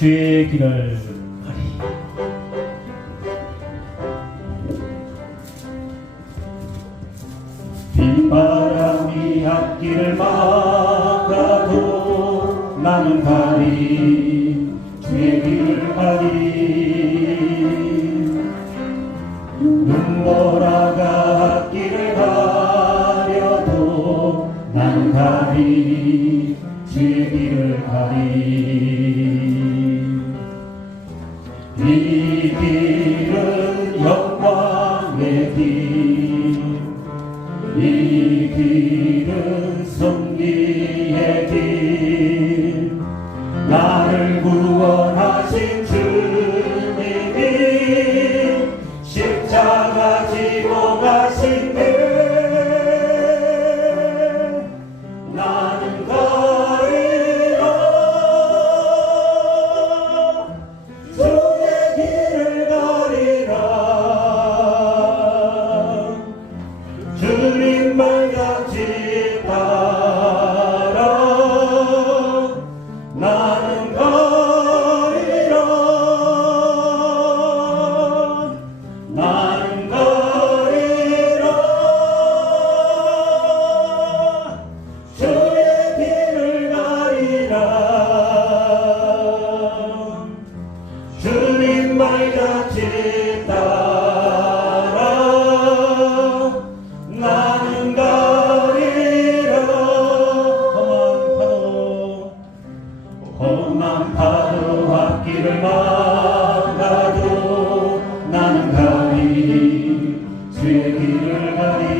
주의 길을 가리. 빗바람이 앞길을 막아도 나는 가리. 주의 길을 가리. 눈보라가 앞길을 가려도 나는 가리. 주의 길을 가리. 이 길은 영광의 길, 이 길은 승리의 길, 나를 구원하신 주님이 십자가 지고 가신 길, 나는 가리라. 주의 길을 가리라. 주님 말같이 따라 나는 가리라. 나는 가리라. 주의 길을 가리라. 주님 말같이 따라 나는 가리라. 험한 파도 앞길을 막아도 나는 가리. 주의 길을 가리.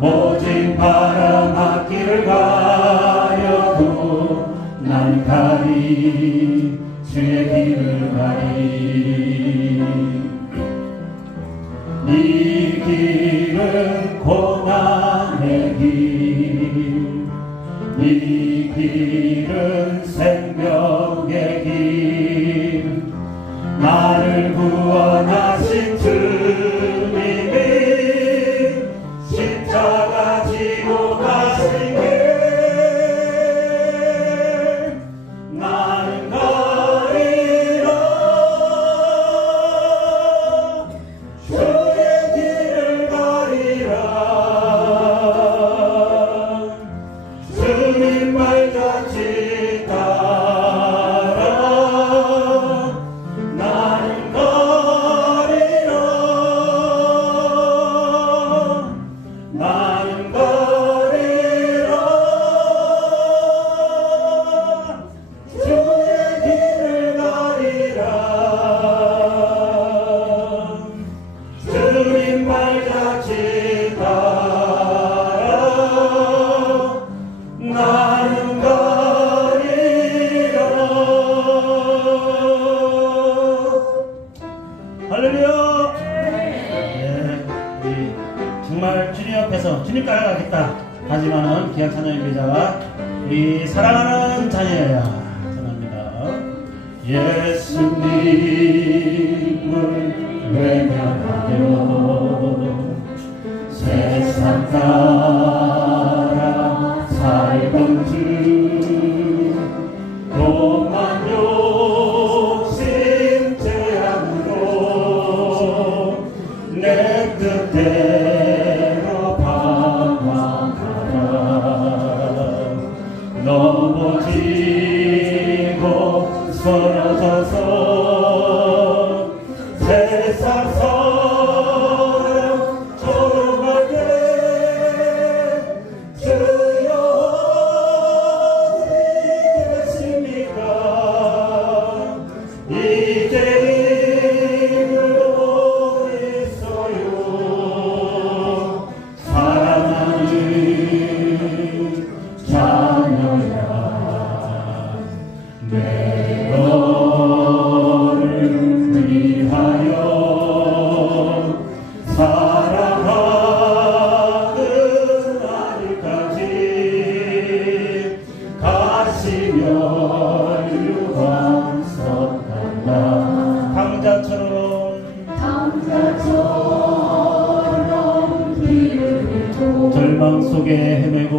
모진 바람 앞길을 가려도 나는 가리. 주의 길을 가리. 이 길은 고난의 길, 이 길은 생명의 길, 나를 구원하신 주님이 십자가 지고 가신 길, 나는 가리라. 주의 길을 가리라. 주님 말같이 따라 나는 가리라. 나는 가리라. 주의 길을 가리라. 주님 말같이 따라 나는 가리라. 할렐루야. 정말 주님 앞에서 주님 따라가겠다 하지만은 기약 찬양 기자가 우리 사랑하는 자녀야 전합니다. 예수님을 외면하며 세상 따라 살던 주 오만 욕심 죄악으로 내 뜻대로 방황하라. 넘어지고 쓰러져서 세상 사랑 조롱할 때 주여 어디 계십니까? 이제 힘을 어디 있어요? 사랑하는 자녀야 내 너를 위하여 사랑하는 날까지 가시며 유황석 달라. 강자처럼 길을 잃고 절망 속에 헤매고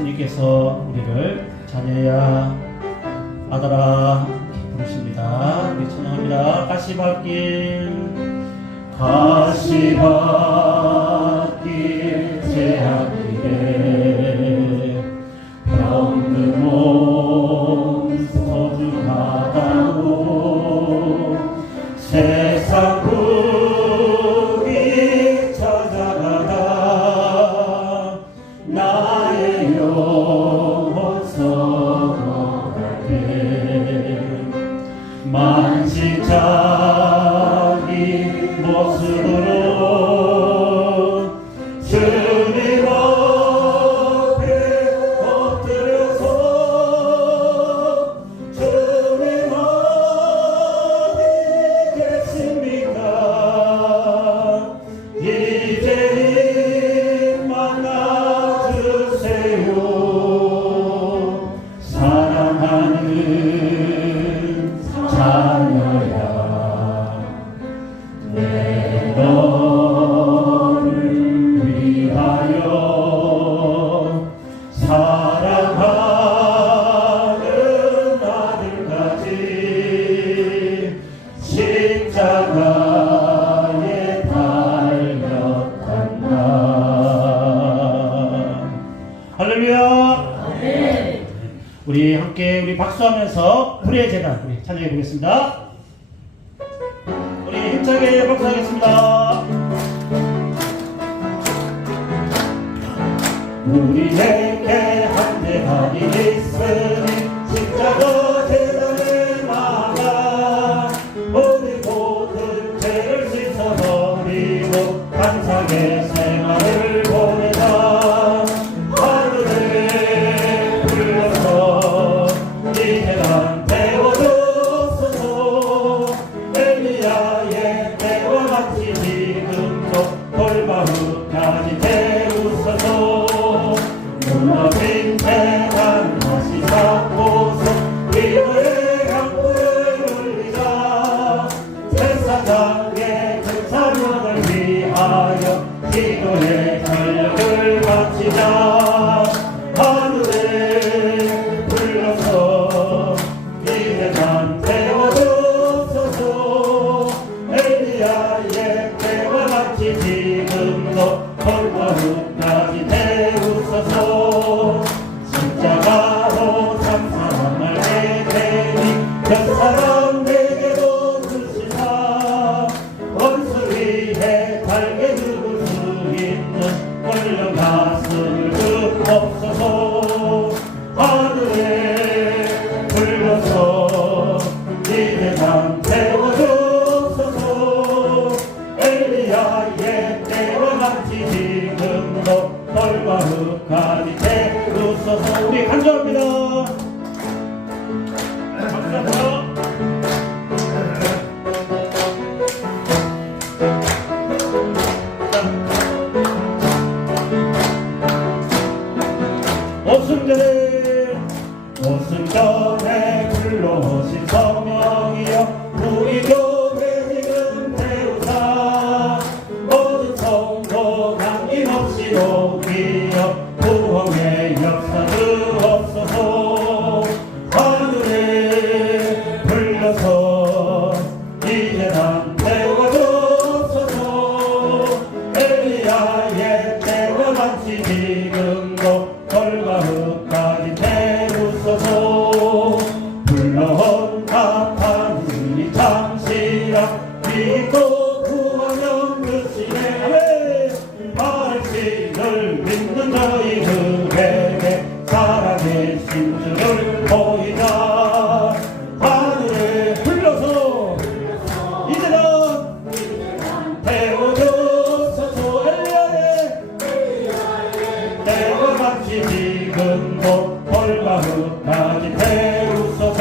주님께서 우리를 자녀야 아들아 부르십니다. 우리 찬양합니다. 가시밭길 제약길에 병든 몸 소중하다고 세상 국이 찾아가다 나의 영혼 서러갈게 만신창이 모습으로 주님 앞에 엎드려서 주님 어디 계십니까 이제 만나주세요 사랑하는 자녀야 내 너를 위하여 사랑하는 아들까지 십자가에 달렸단다. 할렐루야. 우리 함께 우리 박수하면서 불의 재단 우리 찬양해 보겠습니다. 우리 힘차게 박수하겠습니다. 우리에게 한 대만이 있으니 십자가 재단에 나가 우리 모든 죄를 씻어버리고 감사의 생활을 보내자 하늘에 불러서 이 재단 태워주소서 엘리야의 때와 같이 지금도 돌바루까지 태우소서 무너진 재단 다시 잡고서 기도의 강불을 올리자 제사장의 그 사명을 위하여 기도의 전력을 바치자 하늘에 불러서 이 재단 태워주소서 엘리야의 때와 같이 지금도 헐거룩까지 태우소서 십자가로 참 사랑을 내니 몇 사람 내게도 주시사 원수 위에 달게 죽을 수 있는 꼴령 가슴을 굽옵소서 하늘에 불러서 이 대상 태워주소서 엘리야의 때와 같이 지금도 헐거룩하니 태우소서 우리 간절합니다. 감사합니다. 오순절에 불러오신 성령이여 우리 교회 지금 태우사 모든 성도 남김없이 오기여 부흥의 역사 주옵소서 하늘에 불러서 이 재단 태워주소서 엘리야의 때와 같이 지금도 헐거룩까지 태우소서 불러온 답한 우리 잠시라 믿고 구하면 끝이네 말씀을 믿는 너희들에게 살아계신 주를 보이자 하늘에 불러서 이제는 태워주소서 엘리야의 때와 같이 지금도 헐거룩까지 태우소서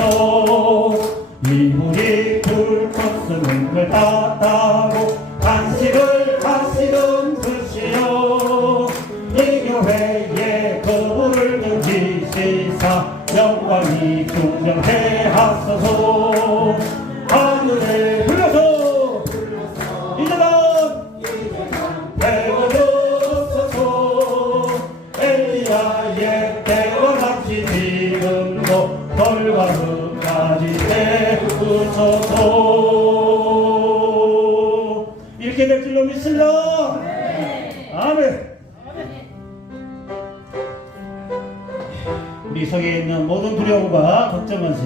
이물이 불꽃스름을 따따고 간식을 하시던 주시오 이 교회에 그물을 던지시사 영광이 충정해 하소서 하늘에 불러서 이제는 태워주소서 엘리야의 때 우리 속에 있는 모든 두려움과 걱정은지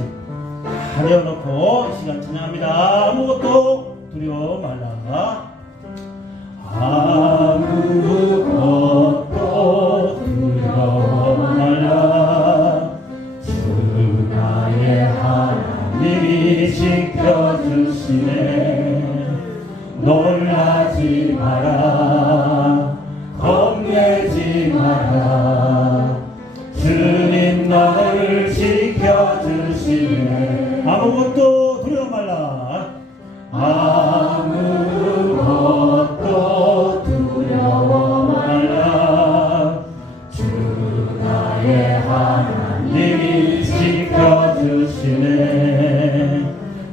다 내어놓고 이 시간 찬양합니다. 아무것도 두려워 말라. 아무것도 두려워 말라. 주 나의 하나님이 지켜주시네. 놀라지 마라. 겁내지 마라. 주님 나를 지켜주시네. 아무것도 두려워 말라. 아무것도 두려워 말라. 주 나의 하나님이 지켜주시네.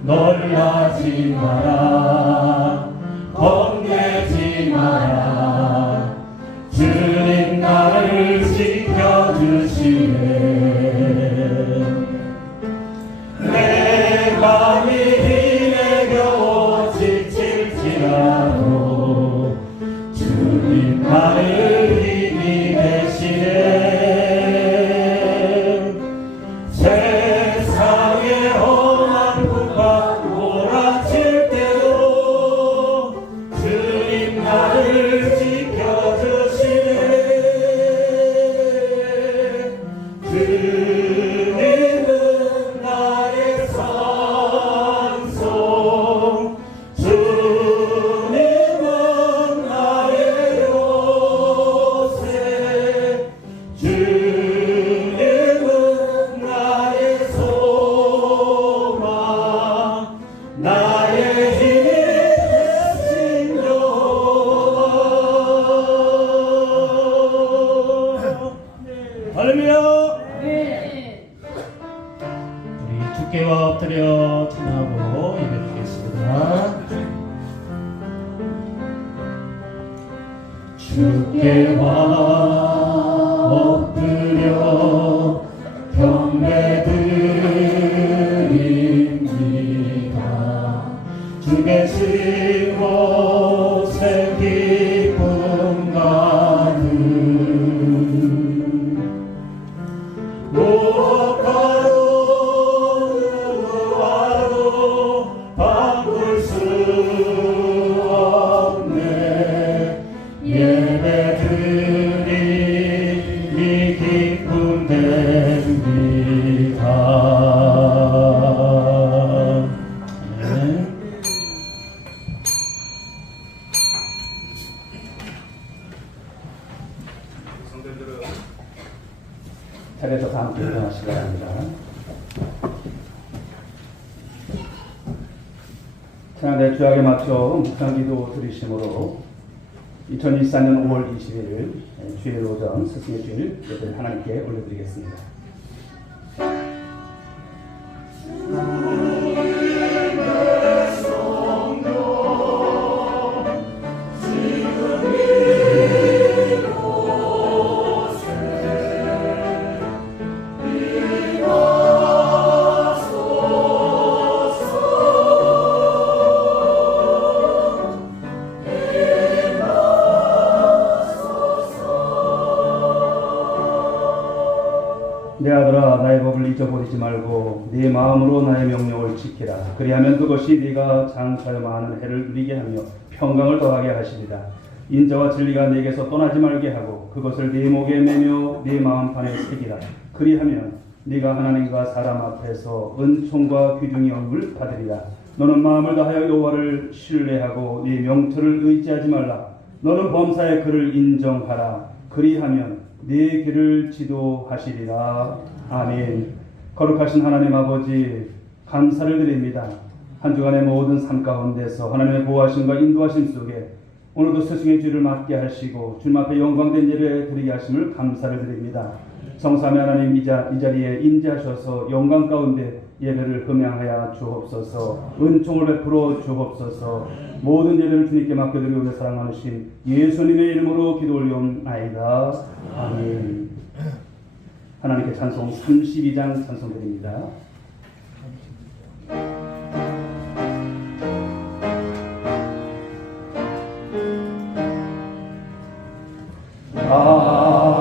놀라지 마라. 겁내지 마라. 주님 나를 지켜주시네. 내 맘이 힘에 겨워 지칠지라도 주님 나를 힘이 되시네. 세상의 험한 풍파 몰아칠 때도 주님 나를 지켜주시네. 주님은 나의 산성, 주님은 나의 요새, 주님은 나의 소망, 나의 힘이 되신 여. 할렐루야. 우리 주께와 엎드려 찬양하고 예배드리겠습니다. 주께와 엎드려 경배드립니다. 주 계신 곳에 기쁨 가득. 무엇과도 누구와도 바꿀 수 없네. 예배드림이 기쁨 됩니다. 아멘. 차례에서 다 함께 일어나시기 바랍니다. 찬양대 주약에 맞춰 묵상기도 드리심으로 2024년 5월 21일 주일 오전 스승의 주일 예배를 하나님께 올려드리겠습니다. 내 아들아 나의 법을 잊어버리지 말고 네 마음으로 나의 명령을 지키라. 그리하면 그것이 네가 장차여 많은 해를 누리게 하며 평강을 더하게 하시리라. 인자와 진리가 네게서 떠나지 말게 하고 그것을 네 목에 매며 네 마음판에 새기라. 그리하면 네가 하나님과 사람 앞에서 은총과 귀중히 여김을 받으리라. 너는 마음을 다하여 여호와를 신뢰하고 네 명철을 의지하지 말라. 너는 범사의 그를 인정하라. 그리하면 네 길을 지도하시리라. 아멘. 거룩하신 하나님 아버지 감사를 드립니다. 한 주간의 모든 삶 가운데서 하나님의 보호하심과 인도하심 속에 오늘도 스승의 주를 맡게 하시고 주님 앞에 영광된 예배 드리게 하심을 감사를 드립니다. 성삼위 하나님 이 자리에 임재하셔서 영광 가운데 예배를 흠양하여 주옵소서. 은총을 베풀어 주옵소서. 모든 예배를 주님께 맡겨드리고 우리 사랑하신 예수님의 이름으로 기도 올리옵나이다. 아멘. 하나님께 찬송 32장 찬송드립니다.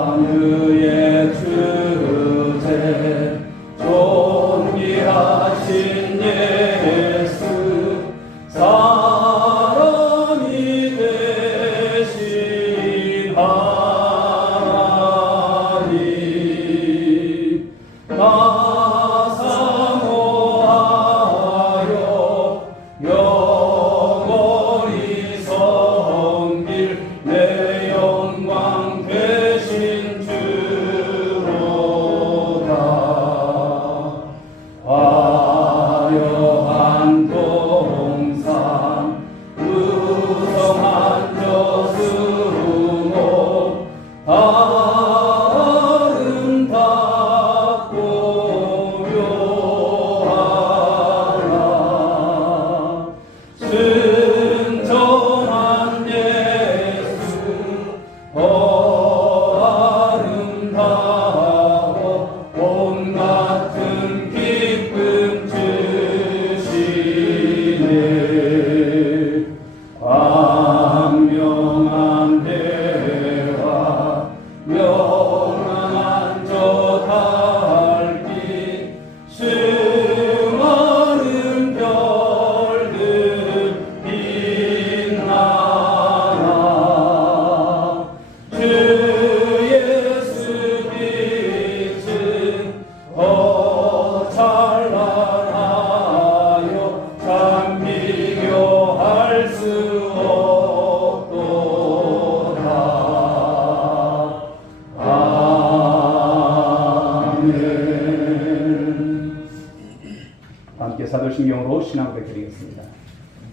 하늘의 주제 더 아름다워 봄 같은 기쁨 주시네. 광명한 대화 명랑한 저 달빛 수많은 별들 빛나나 주 예수 빛은 더 찬란하여 참 비교할 수 없도다. 아멘. 함께 사도신경으로 신앙 고백드리겠습니다.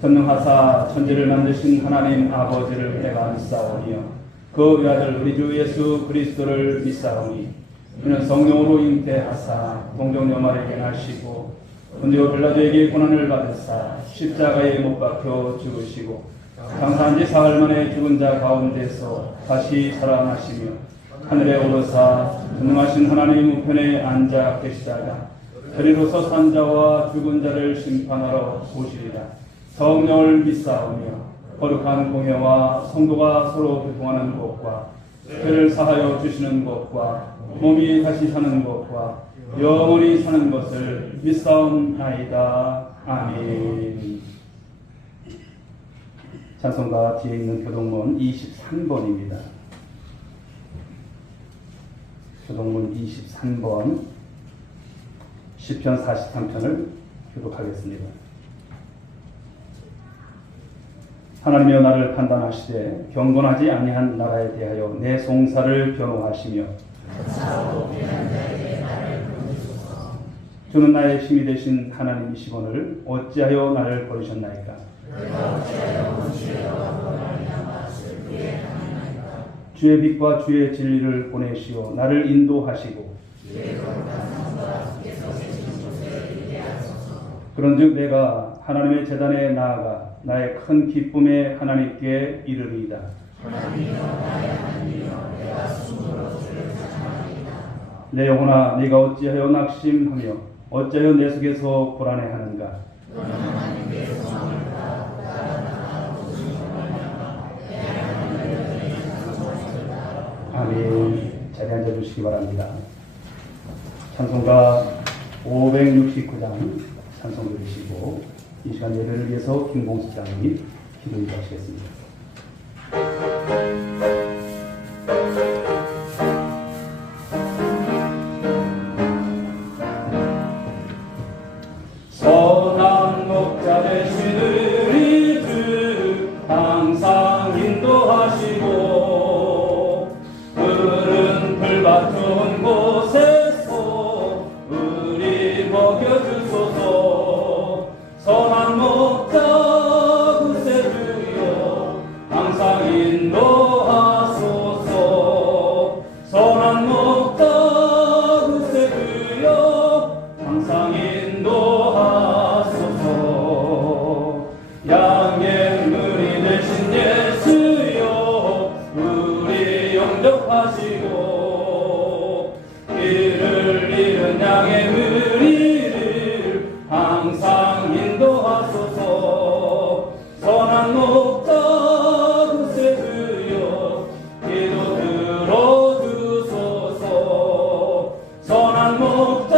전능하사 천지를 만드신 하나님 아버지를 내가 믿사오니요 그 외아들 우리 주 예수 그리스도를 믿사오니 그는 성령으로 잉태하사 동정녀마에게 나시고 본디오 빌라도에게 고난을 받으사 십자가에 못 박혀 죽으시고 장사한 지 사흘 만에 죽은 자 가운데서 다시 살아나시며 하늘에 오르사 전능하신 하나님 우편에 앉아 계시다가 저리로서 산 자와 죽은 자를 심판하러 오시리라. 성령을 믿사오며 거룩한 공회와 성도가 서로 교통하는 것과 죄를 사하여 주시는 것과 몸이 다시 사는 것과 영원히 사는 것을 믿사옵나이다. 아멘. 찬송가 뒤에 있는 교동문 23번입니다. 교동문 23번 시편 43편을 교독하겠습니다. 하나님이여 나를 판단하시되 경건하지 아니한 나라에 대하여 내 송사를 변호하시며 주는 나의 힘이 되신 하나님이시거늘 어찌하여 나를 버리셨나이까. 주의 빛과 주의 진리를 보내시어 나를 인도하시고 그런즉 내가 하나님의 제단에 나아가 나의 큰 기쁨에 하나님께 이르리이다. 내 영혼아 네가 어찌하여 낙심하며 어찌하여 내 속에서 불안해하는가. 아멘. 자리에 앉아주시기 바랍니다. 찬송가 569장 찬송 들으시고 이 시간 예배를 위해서 김봉수 장님이 기도 인도하시겠습니다. 선한 목자 되신 우리 주 항상 인도하시고 푸른 풀밭 좋은 곳에서 우리 먹여주소서. 선한 목자 구세주여 항상 인도하소서. 선한 목자 구세주여 항상 인도하소서. 양의 문이 되신 예수여 우리 영접하시고 길을 잃은 양의 무리를 항상 인도하소서. 선한 목자 구세주여 기도 들어주소서. 선한 목자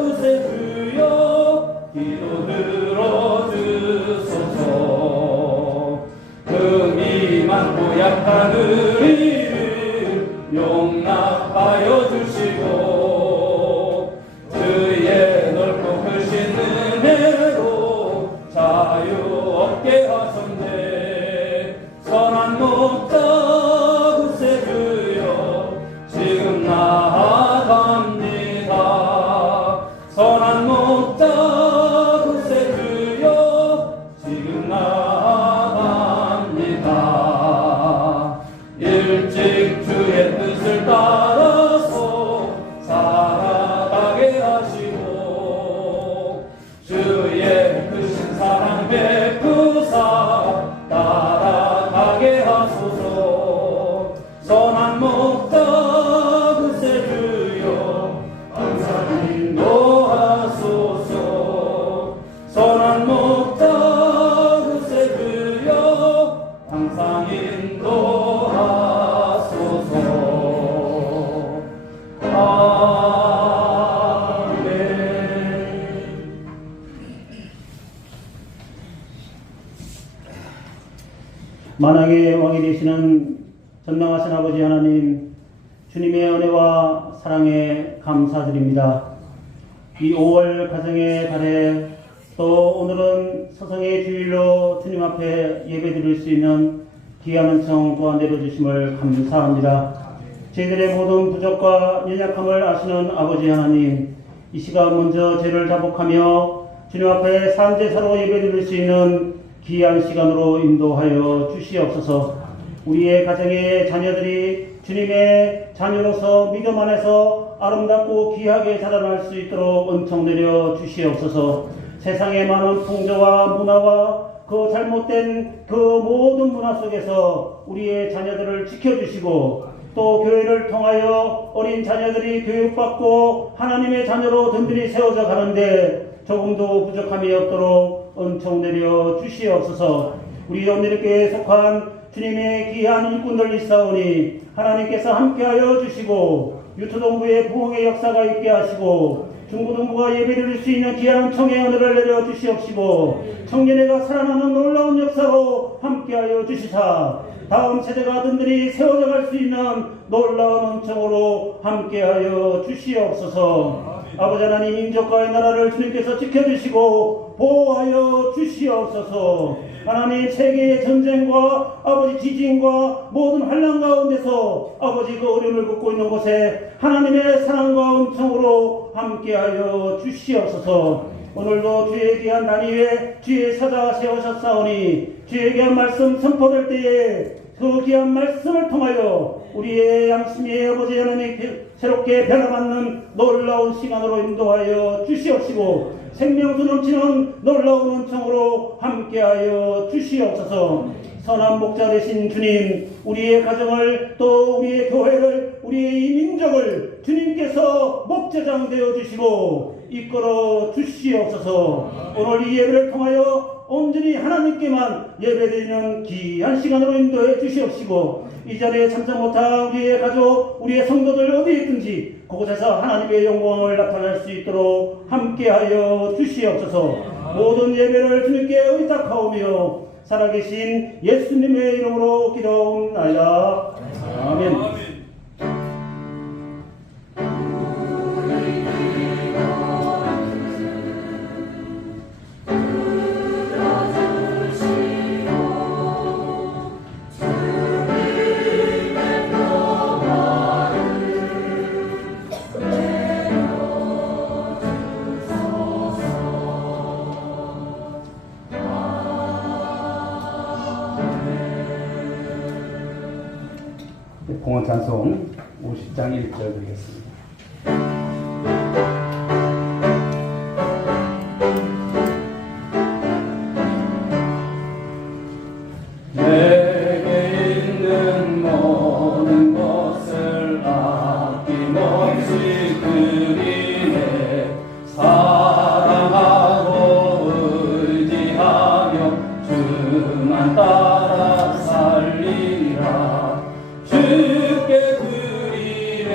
구세주여 기도 들어주소서. 금이 많고 약한 우리를 용납하여 주시고 주의 넓고 크신 은혜로 자유 얻게 하셨네. 선한 목자 구세주여 지금 나아갑니다. 선한 목자 구세주여 지금 나아갑니다. 일찍 주의 뜻을 따라서 살아가게 하시고 주의 크신 사랑 베푸사 따라가게 하소서. 만왕의 왕이 되시는 전능하신 아버지 하나님, 주님의 은혜와 사랑에 감사드립니다. 이 5월 가정의 달에 또 오늘은 서성의 주일로 주님 앞에 예배드릴 수 있는 귀한 은총 또한 내려주심을 감사합니다. 저희들의 모든 부족과 연약함을 아시는 아버지 하나님, 이 시간 먼저 죄를 자복하며 주님 앞에 산제사로 예배드릴 수 있는 귀한 시간으로 인도하여 주시옵소서. 우리의 가정의 자녀들이 주님의 자녀로서 믿음 안에서 아름답고 귀하게 자라날 수 있도록 은총 내려 주시옵소서. 세상의 많은 풍조와 문화와 그 잘못된 그 모든 문화 속에서 우리의 자녀들을 지켜주시고 또 교회를 통하여 어린 자녀들이 교육받고 하나님의 자녀로 든든히 세워져 가는데 조금도 부족함이 없도록 은총 내려 주시옵소서. 우리 온누리교회에 속한 주님의 귀한 일꾼들 있사오니 하나님께서 함께하여 주시고 유초동부의 부흥의 역사가 있게 하시고 중고등부가 예배드릴 수 있는 귀한 청의 은혜를 내려 주시옵시고 청년회가 살아나는 놀라운 역사로 함께하여 주시사 다음 세대가 든든히 세워져 갈 수 있는 놀라운 은총으로 함께하여 주시옵소서. 아버지 하나님, 민족과의 나라를 주님께서 지켜주시고 보호하여 주시옵소서. 하나님, 세계의 전쟁과 아버지 지진과 모든 환난 가운데서 아버지 그 어려움을 겪고 있는 곳에 하나님의 사랑과 은총으로 함께하여 주시옵소서. 오늘도 주의 귀한 날 위에 주의 사자 세우셨사오니 주의 귀한 말씀 선포될 때에 그 귀한 말씀을 통하여 우리의 양심의 아버지 하나님 새롭게 변화받는 놀라운 시간으로 인도하여 주시옵시고 생명수 넘치는 놀라운 은총으로 함께하여 주시옵소서. 선한 목자 되신 주님, 우리의 가정을 또 우리의 교회를 우리의 이 민족을 주님께서 목자장 되어 주시고 이끌어 주시옵소서. 오늘 이 예배를 통하여 온전히 하나님께만 예배드리는 귀한 시간으로 인도해 주시옵시고 이 자리에 참석 못한 우리의 가족, 우리의 성도들 어디에 있든지 그곳에서 하나님의 영광을 나타낼 수 있도록 함께하여 주시옵소서. 모든 예배를 주님께 의탁하오며 살아계신 예수님의 이름으로 기도하옵나이다. 아멘. 공헌 찬송 50장 1절 드리겠습니다. 내게 있는 모든 것을 아낌없이 드리네. 사랑하고 의지하며 주만 따라 살리라. 주께 드리네.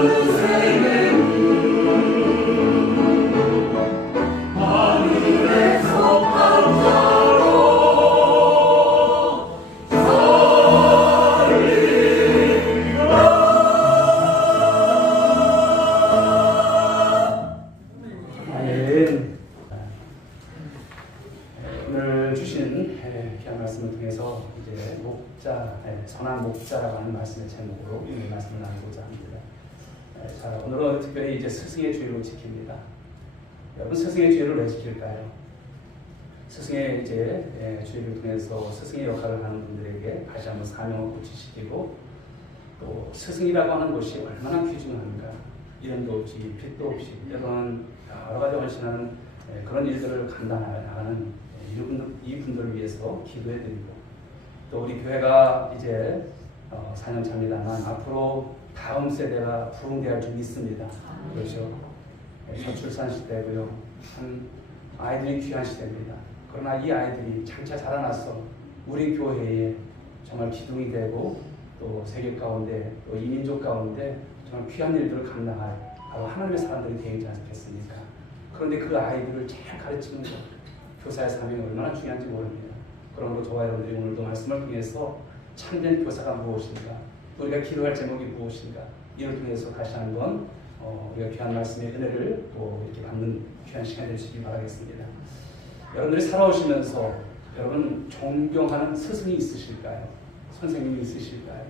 하늘에 속한 자로 아멘. 오늘 주신 귀한 말씀을 통해서 이제 목자, 선한 목자라고 하는 말씀의 제목으로 이 말씀을 나누고자 합니다. 자, 오늘은 특별히 이제 스승의 주의를 지킵니다. 여러분, 스승의 주의를 왜 지킬까요? 스승의 이제 주의를 통해서 스승의 역할을 하는 분들에게 다시 한번 사명을 고취시키고, 또 스승이라고 하는 것이 얼마나 귀중한가, 이름도 없이 빛도 없이 이런 여러 가지 헌신하는 그런 일들을 감당해 나가는 이분들을 위해서 기도해드리고, 또 우리 교회가 이제 4년 차입니다만 앞으로 다음 세대가 부흥되어 줄 믿습니다. 그렇죠. 저출산 시대고요. 참 아이들이 귀한 시대입니다. 그러나 이 아이들이 장차 자라나서 우리 교회에 정말 기둥이 되고, 또 세계 가운데 또 이 민족 가운데 정말 귀한 일들을 감당할 바로 하나님의 사람들이 되지 않겠습니까? 그런데 그 아이들을 잘 가르치는 것, 교사의 사명이 얼마나 중요한지 모릅니다. 그러므로 저와 여러분들이 오늘도 말씀을 통해서 참된 교사가 무엇인가, 우리가 기도할 제목이 무엇인가, 이를 통해서 다시 한번 우리가 귀한 말씀의 은혜를 또 이렇게 받는 귀한 시간이 되시길 바라겠습니다. 여러분들이 살아오시면서 여러분 존경하는 스승이 있으실까요? 선생님이 있으실까요?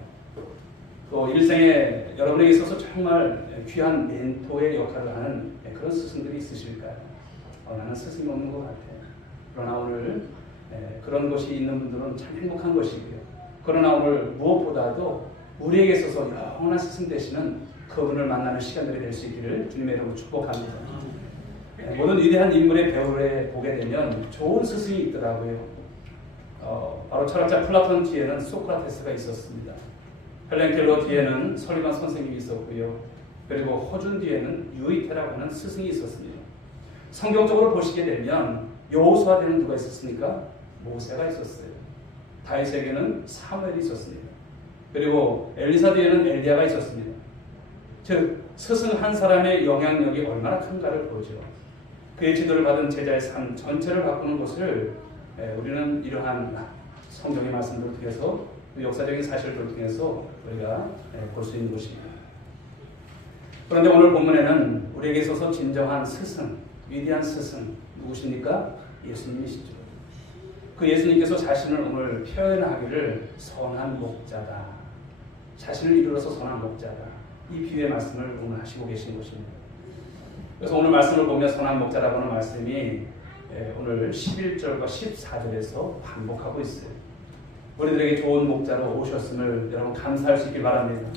또 일생에 여러분에게 있어서 정말 귀한 멘토의 역할을 하는 그런 스승들이 있으실까요? 나는 스승이 없는 것 같아요. 그러나 오늘 그런 것이 있는 분들은 참 행복한 것이고요. 그러나 오늘 무엇보다도 우리에게 있어서 영원한 스승 되시는 그분을 만나는 시간들이 될 수 있기를 주님의 이름으로 축복합니다. 모든 위대한 인물의 배우를 보게 되면 좋은 스승이 있더라고요. 바로 철학자 플라톤 뒤에는 소크라테스가 있었습니다. 헬렌 켈러 뒤에는 설리반 선생님이 있었고요. 그리고 허준 뒤에는 유이테라고 하는 스승이 있었습니다. 성경적으로 보시게 되면 여호수아 뒤에는 누가 있었습니까? 모세가 있었어요. 다윗에게는 사무엘이 있었습니다. 그리고 엘리사 뒤에는 엘리야가 있었습니다. 즉 스승 한 사람의 영향력이 얼마나 큰가를 보죠. 그의 지도를 받은 제자의 삶 전체를 바꾸는 것을 우리는 이러한 성경의 말씀들을 통해서, 역사적인 사실들을 통해서 우리가 볼 수 있는 것입니다. 그런데 오늘 본문에는 우리에게 있어서 진정한 스승, 위대한 스승 누구십니까? 예수님이시죠. 그 예수님께서 자신을 오늘 표현하기를 선한 목자다, 자신을 이루어서 선한 목자다, 이 비유의 말씀을 오늘 하시고 계신 것입니다. 그래서 오늘 말씀을 보면 선한 목자라고 하는 말씀이 오늘 11절과 14절에서 반복하고 있어요. 우리들에게 좋은 목자로 오셨음을 여러분 감사할 수 있길 바랍니다.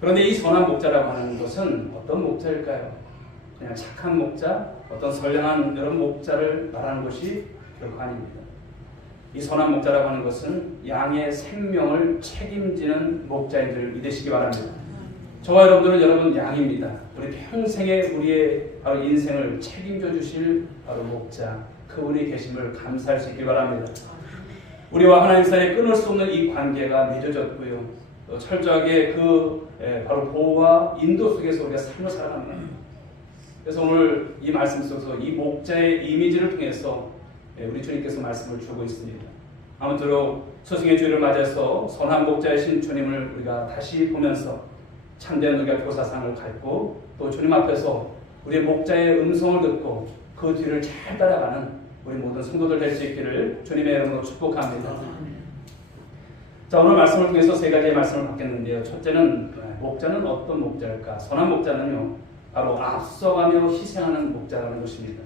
그런데 이 선한 목자라고 하는 것은 어떤 목자일까요? 그냥 착한 목자, 어떤 선량한 여러분 목자를 말하는 것이 결코 아닙니다. 이 선한 목자라고 하는 것은 양의 생명을 책임지는 목자인 줄 믿으시기 바랍니다. 저와 여러분들은 여러분 양입니다. 우리 평생에 우리의 바로 인생을 책임져 주실 바로 목자, 그분이 계심을 감사할 수 있길 바랍니다. 우리와 하나님 사이에 끊을 수 없는 이 관계가 맺어졌고요. 또 철저하게 그 바로 보호와 인도 속에서 우리가 삶을 살아갑니다. 그래서 오늘 이 말씀 속에서 이 목자의 이미지를 통해서 우리 주님께서 말씀을 주고 있습니다. 아무쪼록 스승의 주일을 맞아서 선한 목자이신 주님을 우리가 다시 보면서 참된 우리가 교사상을 갖고, 또 주님 앞에서 우리의 목자의 음성을 듣고 그 뒤를 잘 따라가는 우리 모든 성도들 될 수 있기를 주님의 이름으로 축복합니다. 자, 오늘 말씀을 통해서 세 가지의 말씀을 받겠는데요. 첫째는 목자는 어떤 목자일까? 선한 목자는요, 바로 앞서가며 희생하는 목자라는 것입니다.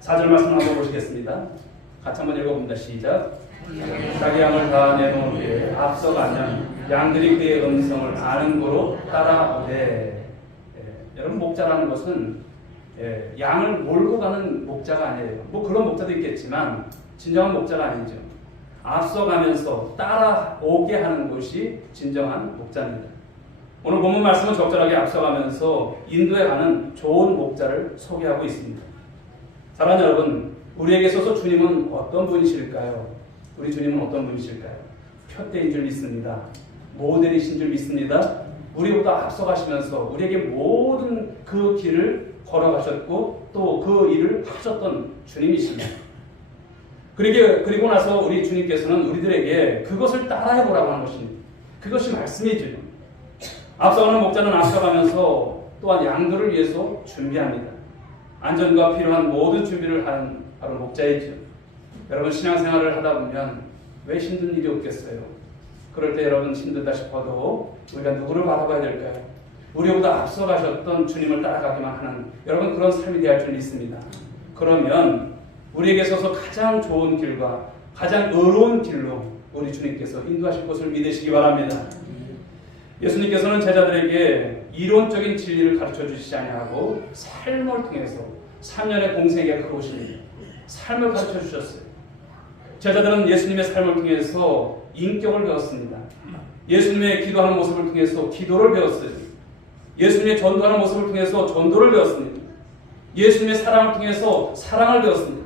4절 말씀 한번 보시겠습니다. 같이 한번 읽어봅니다. 시작. 자기 양을 다 내놓은 후에 앞서가면 양들이 그의 음성을 아는 거로 따라오되. 여러분, 목자라는 것은 양을 몰고 가는 목자가 아니에요. 뭐 그런 목자도 있겠지만 진정한 목자가 아니죠. 앞서가면서 따라오게 하는 것이 진정한 목자입니다. 오늘 본문 말씀은 적절하게 앞서가면서 인도해가는 좋은 목자를 소개하고 있습니다. 사랑하는 여러분, 우리에게 있어서 주님은 어떤 분이실까요? 우리 주님은 어떤 분이실까요? 표대인 줄 믿습니다. 모델이신 줄 믿습니다. 우리보다 앞서가시면서 우리에게 모든 그 길을 걸어가셨고 또 그 일을 하셨던 주님이십니다. 그리고 나서 우리 주님께서는 우리들에게 그것을 따라해보라고 하는 것입니다. 그것이 말씀이죠. 앞서가는 목자는 앞서가면서 또한 양들을 위해서 준비합니다. 안전과 필요한 모든 준비를 하는 바로 목자이죠. 여러분 신앙생활을 하다 보면 왜 힘든 일이 없겠어요? 그럴 때 여러분 힘들다 싶어도 우리가 누구를 바라봐야 될까요? 우리보다 앞서가셨던 주님을 따라가기만 하는 여러분 그런 삶이 되어야 할 줄 믿습니다. 그러면 우리에게 있어서 가장 좋은 길과 가장 의로운 길로 우리 주님께서 인도하실 것을 믿으시기 바랍니다. 예수님께서는 제자들에게 이론적인 진리를 가르쳐 주시지 아니하고 삶을 통해서 3년의 공생애가 그것입니다. 삶을 가르쳐 주셨어요. 제자들은 예수님의 삶을 통해서 인격을 배웠습니다. 예수님의 기도하는 모습을 통해서 기도를 배웠어요. 예수님의 전도하는 모습을 통해서 전도를 배웠습니다. 예수님의 사랑을 통해서 사랑을 배웠습니다.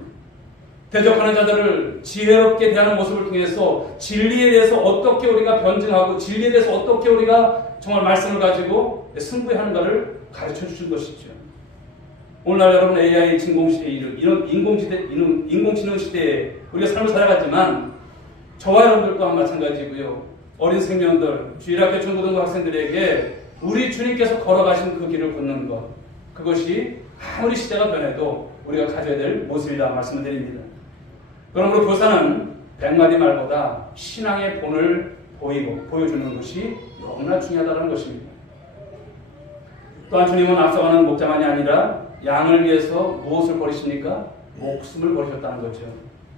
대적하는 자들을 지혜롭게 대하는 모습을 통해서 진리에 대해서 어떻게 우리가 변증하고 진리에 대해서 어떻게 우리가 정말 말씀을 가지고 승부하는가를 가르쳐 주신 것이죠. 오늘날 여러분 AI 진공시대 이런 인공지능 시대에 우리가 삶을 살아갔지만 저와 여러분들 또한 마찬가지고요. 어린 생명들, 주일학교 중고등부 학생들에게 우리 주님께서 걸어가신 그 길을 걷는 것, 그것이 아무리 시대가 변해도 우리가 가져야 될 모습이다 말씀을 드립니다. 그러므로 교사는 100마디 말보다 신앙의 본을 보여주는 것이 너무나 중요하다는 것입니다. 또한 주님은 앞서가는 목자만이 아니라 양을 위해서 무엇을 버리십니까? 목숨을 버리셨다는 거죠.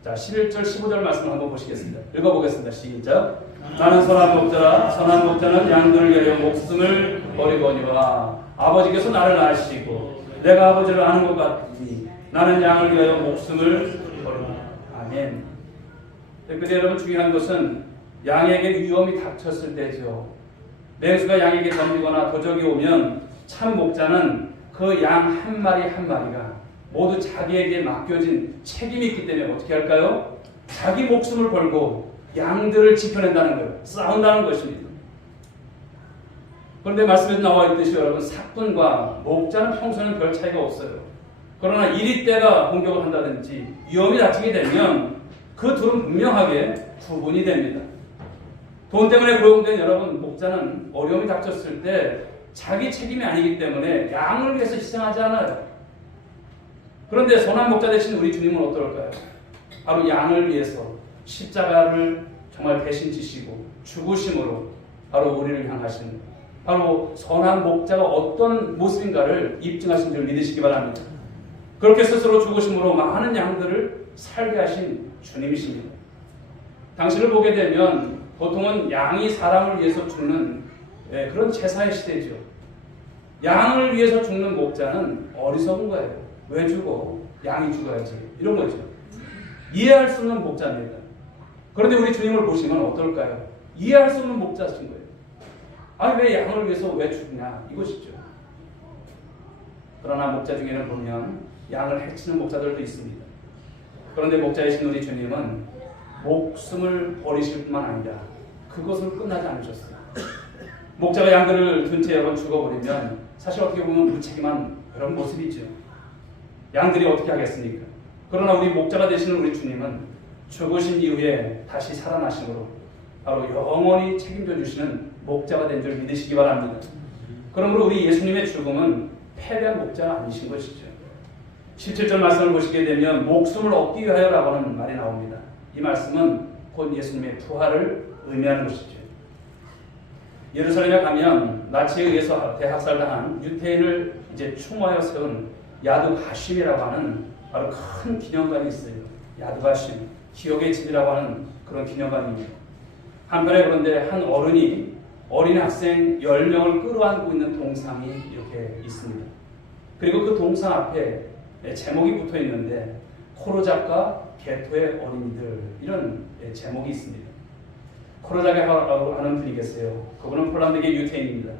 자, 11절 15절 말씀을 한번 보시겠습니다. 읽어보겠습니다. 시작. 나는 선한 목자라. 선한 목자는 양들을 위하여 목숨을 버리거니와 아버지께서 나를 아시고 내가 아버지를 아는 것 같으니 나는 양을 위하여 목숨을 버리노라. 아멘. 근데 여러분 중요한 것은 양에게 위험이 닥쳤을 때죠. 맹수가 양에게 덤비거나 도적이 오면 참 목자는 그 양 한 마리 한 마리가 모두 자기에게 맡겨진 책임이 있기 때문에 어떻게 할까요? 자기 목숨을 걸고 양들을 지켜낸다는 거예요. 싸운다는 것입니다. 그런데 말씀에 나와 있듯이 여러분 사꾼과 목자는 평소에는 별 차이가 없어요. 그러나 이리 때가 공격을 한다든지 위험이 닥치게 되면 그 둘은 분명하게 구분이 됩니다. 돈 때문에 고용된 여러분 목자는 어려움이 닥쳤을 때 자기 책임이 아니기 때문에 양을 위해서 희생하지 않아요. 그런데 선한 목자 되신 우리 주님은 어떨까요? 바로 양을 위해서 십자가를 정말 대신 지시고 죽으심으로 바로 우리를 향하신 바로 선한 목자가 어떤 모습인가를 입증하신 줄 믿으시기 바랍니다. 그렇게 스스로 죽으심으로 많은 양들을 살게 하신 주님이십니다. 당신을 보게 되면 보통은 양이 사람을 위해서 죽는 그런 제사의 시대죠. 양을 위해서 죽는 목자는 어리석은 거예요. 왜 죽어? 양이 죽어야지. 이런 거죠. 이해할 수 없는 목자입니다. 그런데 우리 주님을 보시면 어떨까요? 이해할 수 없는 목자신 거예요. 아니 왜 양을 위해서 왜 죽냐? 이것이죠. 그러나 목자 중에는 보면 양을 해치는 목자들도 있습니다. 그런데 목자이신 우리 주님은 목숨을 버리실 뿐만 아니라 그것을 끝나지 않으셨어요. 목자가 양들을 둔 채 여러분 죽어버리면 사실 어떻게 보면 무책임한 그런 모습이죠. 양들이 어떻게 하겠습니까? 그러나 우리 목자가 되시는 우리 주님은 죽으신 이후에 다시 살아나심으로 바로 영원히 책임져 주시는 목자가 된 줄 믿으시기 바랍니다. 그러므로 우리 예수님의 죽음은 패배한 목자가 아니신 것이죠. 17절 말씀을 보시게 되면 목숨을 얻기 위하여라고 하는 말이 나옵니다. 이 말씀은 곧 예수님의 부활을 의미하는 것이죠. 예루살렘에 가면 나치에 의해서 대학살당한 유태인을 이제 추모하여 세운 야드바심이라고 하는 바로 큰 기념관이 있어요. 야드바심, 기억의 집이라고 하는 그런 기념관입니다. 한편에 그런데 한 어른이 어린 학생 10명을 끌어안고 있는 동상이 이렇게 있습니다. 그리고 그 동상 앞에 제목이 붙어 있는데 코르작과 게토의 어린이들 이런 제목이 있습니다. 코르작이라고 하는 분이 계세요. 그분은 폴란드계 유태인입니다.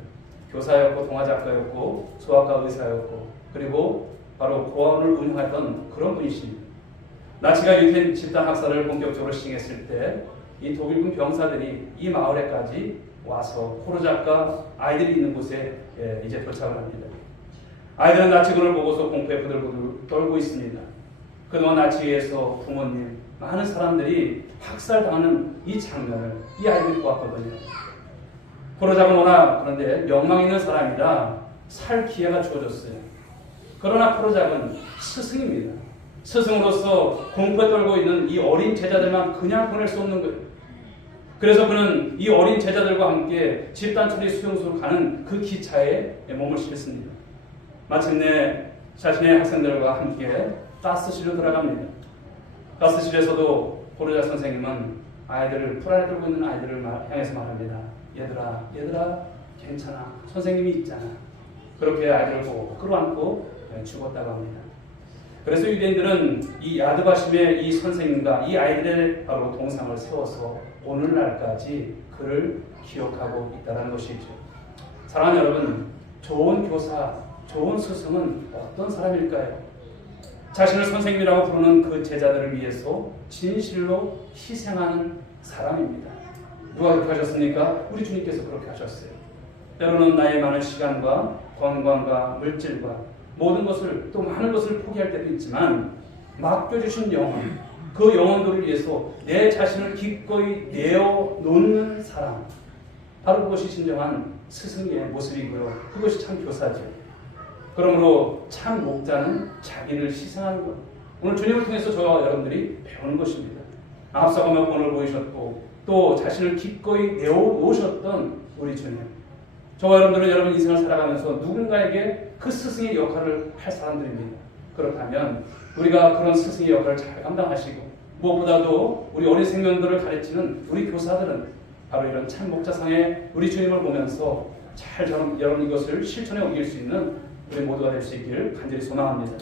교사였고 동화작가였고 소아과 의사였고 그리고 바로 고아원을 운영했던 그런 분이십니다. 나치가 유태인 집단 학살을 본격적으로 시행했을 때 이 독일군 병사들이 이 마을에까지 와서 포로잡과 아이들이 있는 곳에 이제 도착을 합니다. 아이들은 나치군을 보고서 공포에 부들부들 떨고 있습니다. 그동안 나치에서 부모님, 많은 사람들이 학살당하는 이 장면을 이 아이들이 보았거든요. 포로잡은 워낙 그런데 명망 있는 사람이라 살 기회가 주어졌어요. 그러나 포로잡은 스승입니다. 스승으로서 공포에 떨고 있는 이 어린 제자들만 그냥 보낼 수 없는 거예요. 그래서 그는 이 어린 제자들과 함께 집단 처리 수용소로 가는 그 기차에 몸을 실습니다. 마침내 자신의 학생들과 함께 가스실로 들어갑니다. 가스실에서도 보르자 선생님은 아이들을 풀 안에 들고 있는 아이들을 향해서 말합니다. 얘들아 괜찮아. 선생님이 있잖아. 그렇게 아이들을 보고 끌어안고 죽었다고 합니다. 그래서 유대인들은 이 야드바심의 이 선생님과 이 아이들의 바로 동상을 세워서 오늘날까지 그를 기억하고 있다는 것이죠. 사랑하는 여러분, 좋은 교사, 좋은 스승은 어떤 사람일까요? 자신을 선생님이라고 부르는 그 제자들을 위해서 진실로 희생하는 사람입니다. 누가 그렇게 하셨습니까? 우리 주님께서 그렇게 하셨어요. 때로는 나의 많은 시간과 건강과 물질과 모든 것을, 또 많은 것을 포기할 때도 있지만 맡겨주신 영혼, 그 영혼들을 위해서 내 자신을 기꺼이 내어놓는 사람, 바로 그것이 진정한 스승의 모습이고요. 그것이 참 교사죠. 그러므로 참 목자는 자기를 희생하는 것, 오늘 주님을 통해서 저와 여러분들이 배우는 것입니다. 앞서가 몇 번을 보이셨고 또 자신을 기꺼이 내어놓으셨던 우리 주님, 저와 여러분들은 여러분 인생을 살아가면서 누군가에게 그 스승의 역할을 할 사람들입니다. 그렇다면 우리가 그런 스승의 역할을 잘 감당하시고 무엇보다도 우리 어린 생명들을 가르치는 우리 교사들은 바로 이런 참 목자상의 우리 주님을 보면서 잘 여러분 이것을 실천에 옮길 수 있는 우리 모두가 될 수 있기를 간절히 소망합니다.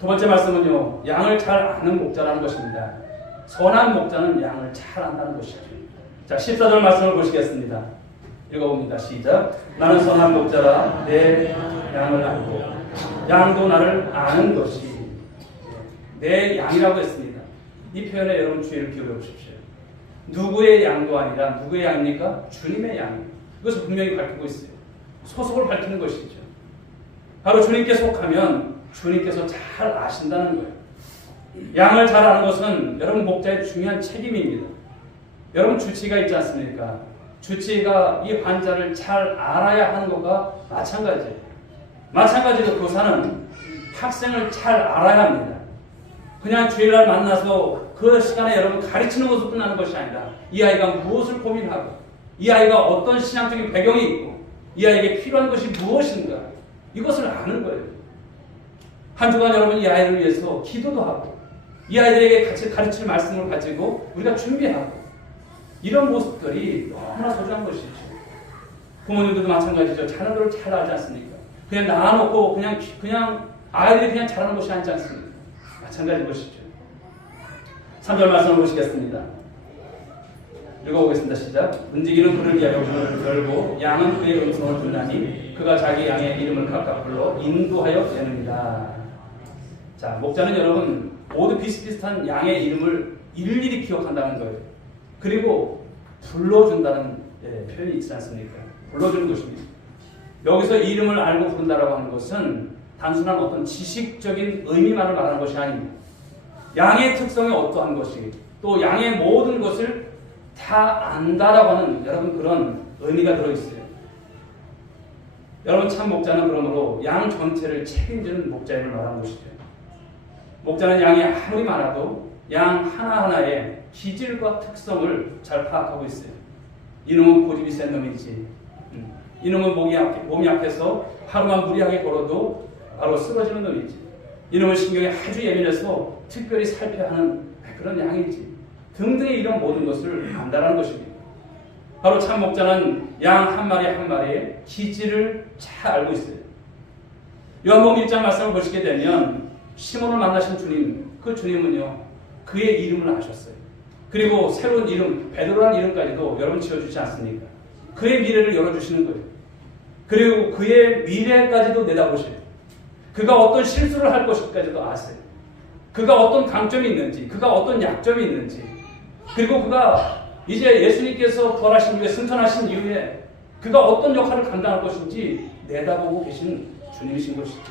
두 번째 말씀은요, 양을 잘 아는 목자라는 것입니다. 선한 목자는 양을 잘 안다는 것이죠. 자, 14절 말씀을 보시겠습니다. 읽어봅니다. 시작. 나는 선한 목자라 내 양을 알고 양도 나를 아는 것이 내 양이라고 했습니다. 이 표현에 여러분 주의를 기울여 보십시오. 누구의 양도 아니라 누구의 양입니까? 주님의 양. 이것을 분명히 밝히고 있어요. 소속을 밝히는 것이죠. 바로 주님께 속하면 주님께서 잘 아신다는 거예요. 양을 잘 아는 것은 여러분 목자의 중요한 책임입니다. 여러분 주치의가 있지 않습니까? 주치의가 이 환자를 잘 알아야 하는 것과 마찬가지예요. 마찬가지로 교사는 학생을 잘 알아야 합니다. 그냥 주일날 만나서 그 시간에 여러분 가르치는 것으로 끝나는 것이 아니라 이 아이가 무엇을 고민하고 이 아이가 어떤 신앙적인 배경이 있고 이 아이에게 필요한 것이 무엇인가 이것을 아는 거예요. 한 주간 여러분 이 아이를 위해서 기도도 하고 이 아이들에게 같이 가르칠 말씀을 가지고 우리가 준비하고 이런 모습들이 너무나 소중한 것이죠. 부모님들도 마찬가지죠. 자녀들을 잘 알지 않습니까? 그냥 낳아놓고 그냥 아이들이 그냥 자라는 것이 아니지 않습니까? 마찬가지 것이죠. 3절 말씀을 보시겠습니다. 읽어보겠습니다. 시작. 움직이는 그를 위하여 문을 열고 양은 그의 음성을 듣나니 그가 자기 양의 이름을 각각 불러 인도하여 내느니라. 자, 목자는 여러분 모두 비슷비슷한 양의 이름을 일일이 기억한다는 거예요. 그리고 불러준다는 표현이 있지 않습니까? 불러주는 것입니다. 여기서 이름을 알고 부른다라고 하는 것은 단순한 어떤 지식적인 의미만을 말하는 것이 아닙니다. 양의 특성이 어떠한 것이 또 양의 모든 것을 다 안다라고 하는 여러분 그런 의미가 들어있어요. 여러분 참 목자는 그러므로 양 전체를 책임지는 목자임을 말하는 것이죠. 목자는 양이 아무리 많아도 양 하나하나의 기질과 특성을 잘 파악하고 있어요. 이놈은 고집이 센 놈이지. 이놈은 몸이 약해서 하루만 무리하게 걸어도 바로 쓰러지는 놈이지. 이놈은 신경이 아주 예민해서 특별히 살펴야 하는 그런 양이지. 등등의 이런 모든 것을 안다라는 것입니다. 바로 참 목자는 양 한 마리 한 마리의 기질을 잘 알고 있어요. 요한복음 1장 말씀을 보시게 되면 시몬을 만나신 주님, 그 주님은요 그의 이름을 아셨어요. 그리고 새로운 이름, 베드로라는 이름까지도 여러분 지어주지 않습니까? 그의 미래를 열어주시는 거예요. 그리고 그의 미래까지도 내다보셔요. 그가 어떤 실수를 할 것까지도 아세요. 그가 어떤 강점이 있는지, 그가 어떤 약점이 있는지, 그리고 그가 이제 예수님께서 부활하신 이후에 승천하신 이후에 그가 어떤 역할을 감당할 것인지 내다보고 계신 주님이신 것이죠.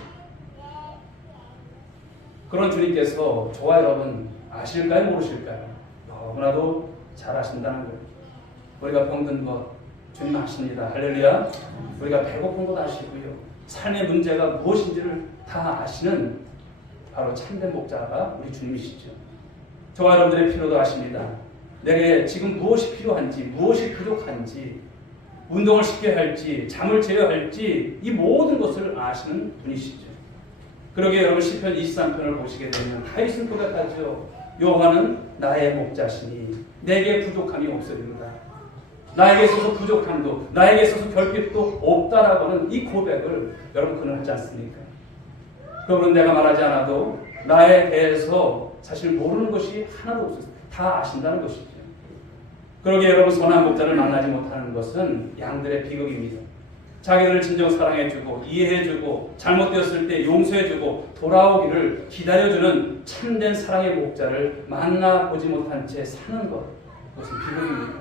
그런 주님께서 저와 여러분 아실까요? 모르실까요? 너무나도 잘 아신다는 거예요. 우리가 병든 것 주님 아십니다. 할렐루야. 우리가 배고픈 것 아시고요. 삶의 문제가 무엇인지를 다 아시는 바로 참된 목자가 우리 주님이시죠. 저와 여러분들의 필요도 아십니다. 내게 지금 무엇이 필요한지, 무엇이 부족한지, 운동을 쉽게 할지, 잠을 재야 할지 이 모든 것을 아시는 분이시죠. 그러기에 여러분 시편 23편을 보시게 되면 다윗은 고백하죠. 여호와는 나의 목자시니 내게 부족함이 없으리로다. 나에게 있어서 부족함도 나에게 있어서 결핍도 없다라고 하는 이 고백을 여러분 그는 하지 않습니까? 그러면 내가 말하지 않아도 나에 대해서 사실 모르는 것이 하나도 없어요. 다 아신다는 것이죠. 그러기에 여러분 선한 목자를 만나지 못하는 것은 양들의 비극입니다. 자기들을 진정 사랑해주고 이해해주고 잘못되었을 때 용서해주고 돌아오기를 기다려주는 참된 사랑의 목자를 만나보지 못한 채 사는 것, 그것은 비극입니다.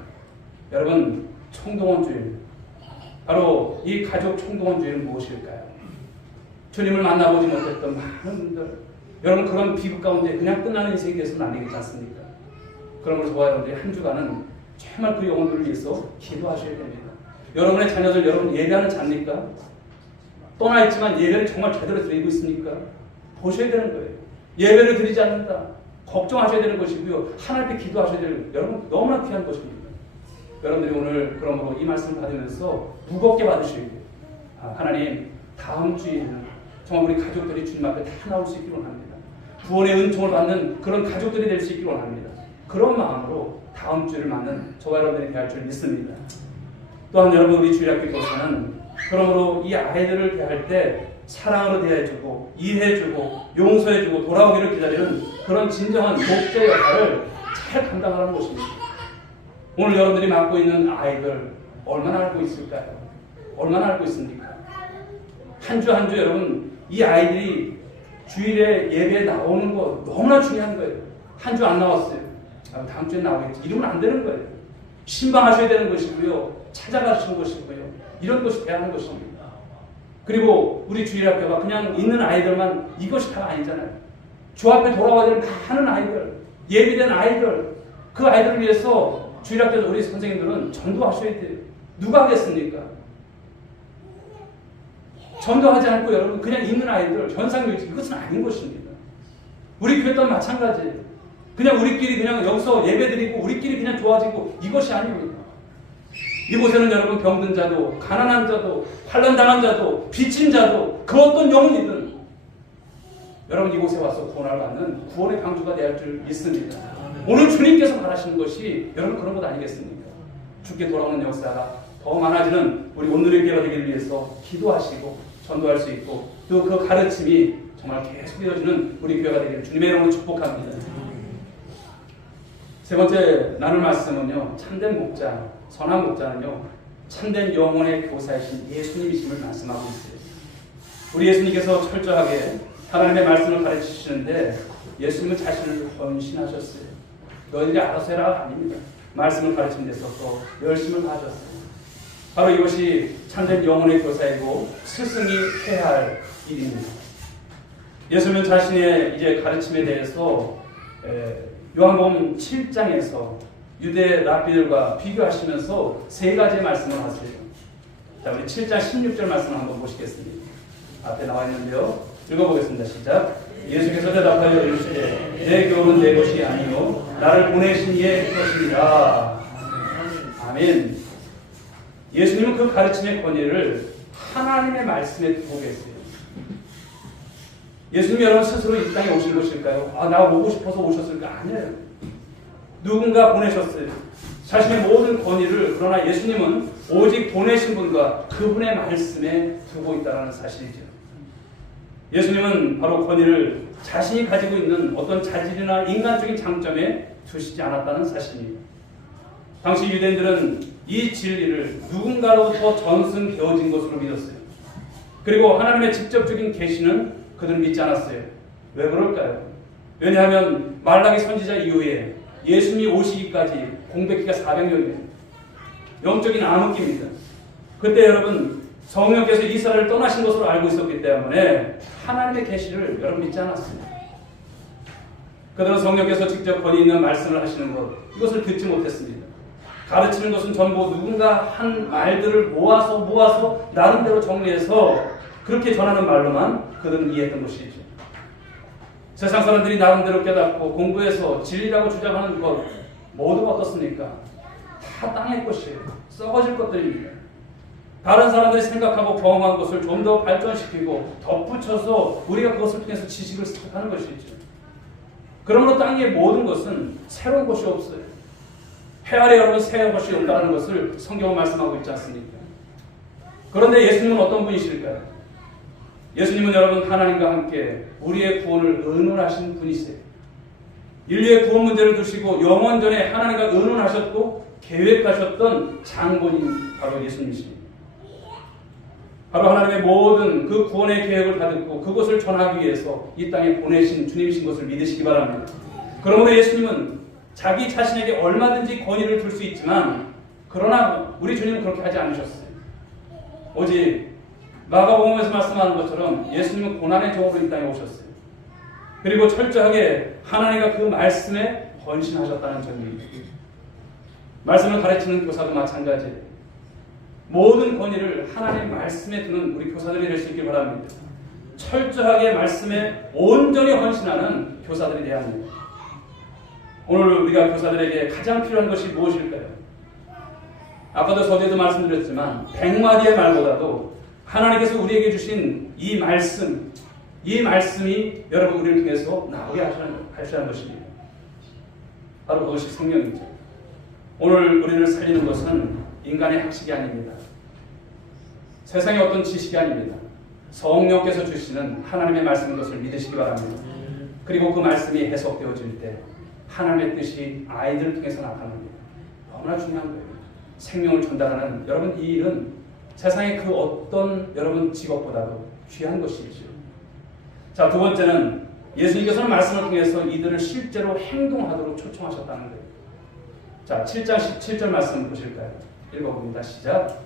여러분 총동원주의, 바로 이 가족 총동원주의는 무엇일까요? 주님을 만나보지 못했던 많은 분들, 여러분 그런 비극 가운데 그냥 끝나는 인생이 되어서는 안 되겠지 않습니까? 그러므로 저와 여러분들이 한 주간은 정말 그 영혼들을 위해서 기도하셔야 됩니다. 여러분의 자녀들 여러분 예배하는 자입니까? 떠나 있지만 예배를 정말 제대로 드리고 있습니까? 보셔야 되는 거예요. 예배를 드리지 않는다. 걱정하셔야 되는 것이고요. 하나님께 기도하셔야 되는 여러분 너무나 귀한 것입니다. 여러분들이 오늘 그러므로 이 말씀을 받으면서 무겁게 받으셔야 돼요. 하나님 다음 주에는 정말 우리 가족들이 주님 앞에 다 나올 수 있기를 원합니다. 구원의 은총을 받는 그런 가족들이 될 수 있기를 원합니다. 그런 마음으로 다음 주를 맞는 저와 여러분들이 대할 줄 믿습니다. 또한 여러분 우리 주일학교 교사는 그러므로 이 아이들을 대할 때 사랑으로 대해주고 이해해주고 용서해주고 돌아오기를 기다리는 그런 진정한 목자 역할을 잘 감당하는 것입니다. 오늘 여러분들이 맡고 있는 아이들 얼마나 알고 있을까요? 얼마나 알고 있습니까? 한 주 한 주 여러분 이 아이들이 주일에 예배에 나오는 거 너무나 중요한 거예요. 한 주 안 나왔어요. 다음 주에 나오겠지. 이러면 안 되는 거예요. 신방하셔야 되는 것이고요. 찾아가시는 것이고요. 이런 것이 돼야 하는 것입니다. 그리고 우리 주일학교가 그냥 있는 아이들만 이것이 다 아니잖아요. 주 앞에 돌아와야 되는 많은 아이들, 예비된 아이들, 그 아이들을 위해서 주일학교 우리 선생님들은 전도하셔야 돼요. 누가 하겠습니까? 전도하지 않고 여러분 그냥 있는 아이들, 현상유지 이것은 아닌 것입니다. 우리 교회 또한 마찬가지예요. 그냥 우리끼리 그냥 여기서 예배드리고 우리끼리 그냥 좋아지고 이것이 아닙니다. 이곳에는 여러분 병든 자도 가난한 자도 환난당한 자도 빚진 자도 그 어떤 영혼이든 여러분 이곳에 와서 구원을 받는 구원의 방주가 되어야 할 줄 믿습니다. 오늘 주님께서 바라시는 것이 여러분 그런 것 아니겠습니까? 주께 돌아오는 역사가 더 많아지는 우리 오늘의 교회가 되기를 위해서 기도하시고 전도할 수 있고 또 그 가르침이 정말 계속 이어지는 우리 교회가 되기를 주님의 이름으로 축복합니다. 세 번째 나눌 말씀은요. 참된 목자, 선한 목자는요. 참된 영혼의 교사이신 예수님이심을 말씀하고 있어요. 우리 예수님께서 철저하게 하나님의 말씀을 가르치시는데 예수님은 자신을 헌신하셨어요. 너희들이 알아서 해라 아닙니다. 말씀을 가르치는 데서 또 열심을 다하셨어요. 바로 이것이 참된 영혼의 교사이고 스승이 해야 할 일입니다. 예수님은 자신의 이제 가르침에 대해서 요한복음 7장에서 유대 랍비들과 비교하시면서 세 가지의 말씀을 하세요. 자, 우리 7장 16절 말씀을 한번 보시겠습니다. 앞에 나와 있는데요. 읽어보겠습니다. 시작. 예수께서 대답하여 이르시되 내 교훈은 내 것이 아니요 나를 보내신 이의 것이니라. 아멘. 예수님은 그 가르침의 권위를 하나님의 말씀에 두고 계세요. 예수님 여러분 스스로 이 땅에 오신 것일까요? 나 오고 싶어서 오셨을까? 아니에요. 누군가 보내셨어요. 자신의 모든 권위를 그러나 예수님은 오직 보내신 분과 그분의 말씀에 두고 있다는 사실이죠. 예수님은 바로 권위를 자신이 가지고 있는 어떤 자질이나 인간적인 장점에 두시지 않았다는 사실입니다. 당시 유대인들은 이 진리를 누군가로부터 전승되어진 것으로 믿었어요. 그리고 하나님의 직접적인 계시는 그들은 믿지 않았어요. 왜 그럴까요? 왜냐하면 말라기 선지자 이후에 예수님이 오시기까지 공백기가 400년이에요. 영적인 암흑기입니다. 그때 여러분 성령께서 이스라엘을 떠나신 것으로 알고 있었기 때문에 하나님의 계시를 여러분 믿지 않았습니다. 그들은 성령께서 직접 권위 있는 말씀을 하시는 것, 이것을 듣지 못했습니다. 가르치는 것은 전부 누군가 한 말들을 모아서 나름대로 정리해서 그렇게 전하는 말로만 그들은 이해했던 것이죠. 세상 사람들이 나름대로 깨닫고 공부해서 진리라고 주장하는 것 모두가 어떻습니까? 다 땅의 것이에요. 썩어질 것들입니다. 다른 사람들이 생각하고 경험한 것을 좀 더 발전시키고 덧붙여서 우리가 그것을 통해서 지식을 습득하는 것이죠. 그러므로 땅의 모든 것은 새로운 것이 없어요. 해 아래 여러분 새로운 것이 없다는 것을 성경은 말씀하고 있지 않습니까? 그런데 예수님은 어떤 분이실까요? 예수님은 여러분 하나님과 함께 우리의 구원을 의논하신 분이세요. 인류의 구원 문제를 두시고 영원전에 하나님과 의논하셨고 계획하셨던 장본인 바로 예수님이십니다. 바로 하나님의 모든 그 구원의 계획을 다 듣고 그것을 전하기 위해서 이 땅에 보내신 주님이신 것을 믿으시기 바랍니다. 그러므로 예수님은 자기 자신에게 얼마든지 권위를 둘 수 있지만 그러나 우리 주님은 그렇게 하지 않으셨어요. 오직 마가복음에서 말씀하는 것처럼 예수님은 고난의 종으로 이 땅에 오셨어요. 그리고 철저하게 하나님과 그 말씀에 헌신하셨다는 점입니다. 말씀을 가르치는 교사도 마찬가지예요. 모든 권위를 하나님 말씀에 두는 우리 교사들이 될 수 있길 바랍니다. 철저하게 말씀에 온전히 헌신하는 교사들이 되어야 합니다. 오늘 우리가 교사들에게 가장 필요한 것이 무엇일까요? 아까도 서두에도 말씀드렸지만 100마디의 말보다도 하나님께서 우리에게 주신 이 말씀이 여러분 우리를 통해서 나오게 하시는 것입니다. 바로 그것이 성령이죠. 오늘 우리를 살리는 것은 인간의 학식이 아닙니다. 세상의 어떤 지식이 아닙니다. 성령께서 주시는 하나님의 말씀인 것을 믿으시기 바랍니다. 그리고 그 말씀이 해석되어질 때 하나님의 뜻이 아이들을 통해서 나타납니다. 너무나 중요한 거예요. 생명을 전달하는 여러분 이 일은 세상의 그 어떤 여러분 직업보다도 귀한 것이죠. 자, 두 번째는 예수님께서는 말씀을 통해서 이들을 실제로 행동하도록 초청하셨다는 거예요. 자, 7장 17절 말씀 보실까요? 읽어봅니다. 시작.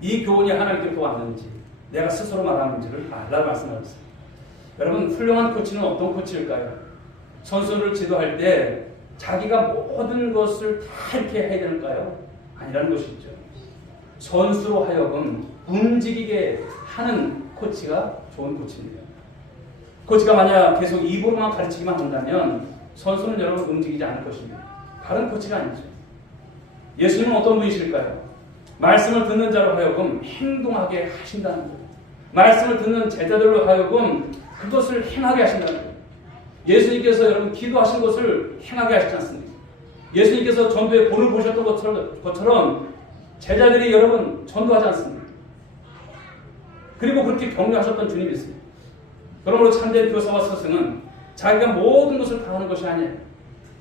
이 교훈이 하나님께로부터 왔는지 내가 스스로 말하는지를 알라 말씀하셨습니다. 여러분 훌륭한 코치는 어떤 코치일까요? 선수를 지도할 때 자기가 모든 것을 다 이렇게 해야 될까요? 아니라는 것이죠. 선수로 하여금 움직이게 하는 코치가 좋은 코치입니다. 코치가 만약 계속 입으로만 가르치기만 한다면 선수는 여러분 움직이지 않을 것입니다. 다른 코치가 아니죠. 예수님은 어떤 분이실까요? 말씀을 듣는 자로 하여금 행동하게 하신다는 거예요. 말씀을 듣는 제자들로 하여금 그것을 행하게 하신다는 거예요. 예수님께서 여러분 기도하신 것을 행하게 하시지 않습니까? 예수님께서 전도에 본을 보셨던 것처럼 제자들이 여러분 전도하지 않습니까? 그리고 그렇게 격려하셨던 주님이 있습니다. 그러므로 참된 교사와 스승은 자기가 모든 것을 다 하는 것이 아니에요.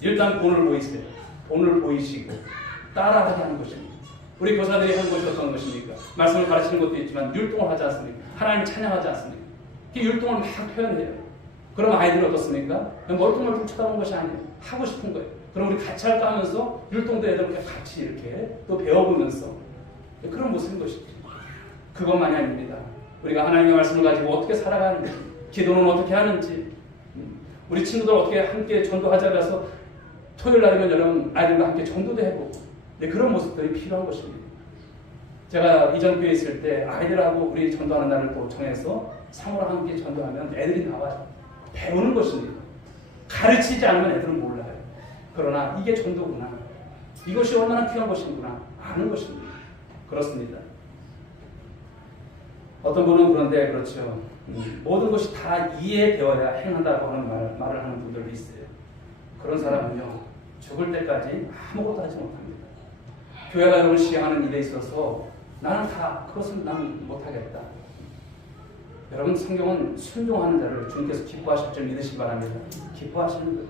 일단 본을 보이세요. 본을 보이시고 따라하게 하는 것입니다. 우리 교사들이 하는 것이 어떤 것입니까? 말씀을 가르치는 것도 있지만 율동을 하지 않습니까? 하나님을 찬양하지 않습니까? 그 율동을 막 표현해요. 그럼 아이들은 어떻습니까? 멀뚱멀뚱 쳐다보는 것이 아니에요. 하고 싶은 거예요. 그럼 우리 같이 할까 하면서 율동도 애들과 같이 이렇게 또 배워보면서 그런 모습인 것이죠. 그것만이 아닙니다. 우리가 하나님의 말씀을 가지고 어떻게 살아가는지, 기도는 어떻게 하는지, 우리 친구들 어떻게 함께 전도하자 해서 토요일 날이면 여러분 아이들과 함께 전도도 해보고 그런 모습들이 필요한 것입니다. 제가 이전 교회에 있을 때 아이들하고 우리 전도하는 날을 또 정해서 상호랑 함께 전도하면 애들이 나와요. 배우는 것입니다. 가르치지 않으면 애들은 몰라요. 그러나 이게 전도구나. 이것이 얼마나 귀한 것이구나. 아는 것입니다. 그렇습니다. 어떤 분은 그런데 그렇죠. 모든 것이 다 이해되어야 행한다고 하는 말을 하는 분들도 있어요. 그런 사람은요. 죽을 때까지 아무것도 하지 못합니다. 교회가 여러분 시행하는 일에 있어서 나는 다 그것은 나는 못하겠다. 여러분 성경은 순종하는 자를 주님께서 기뻐하실 줄 믿으시기 바랍니다. 기뻐하시는 거예요.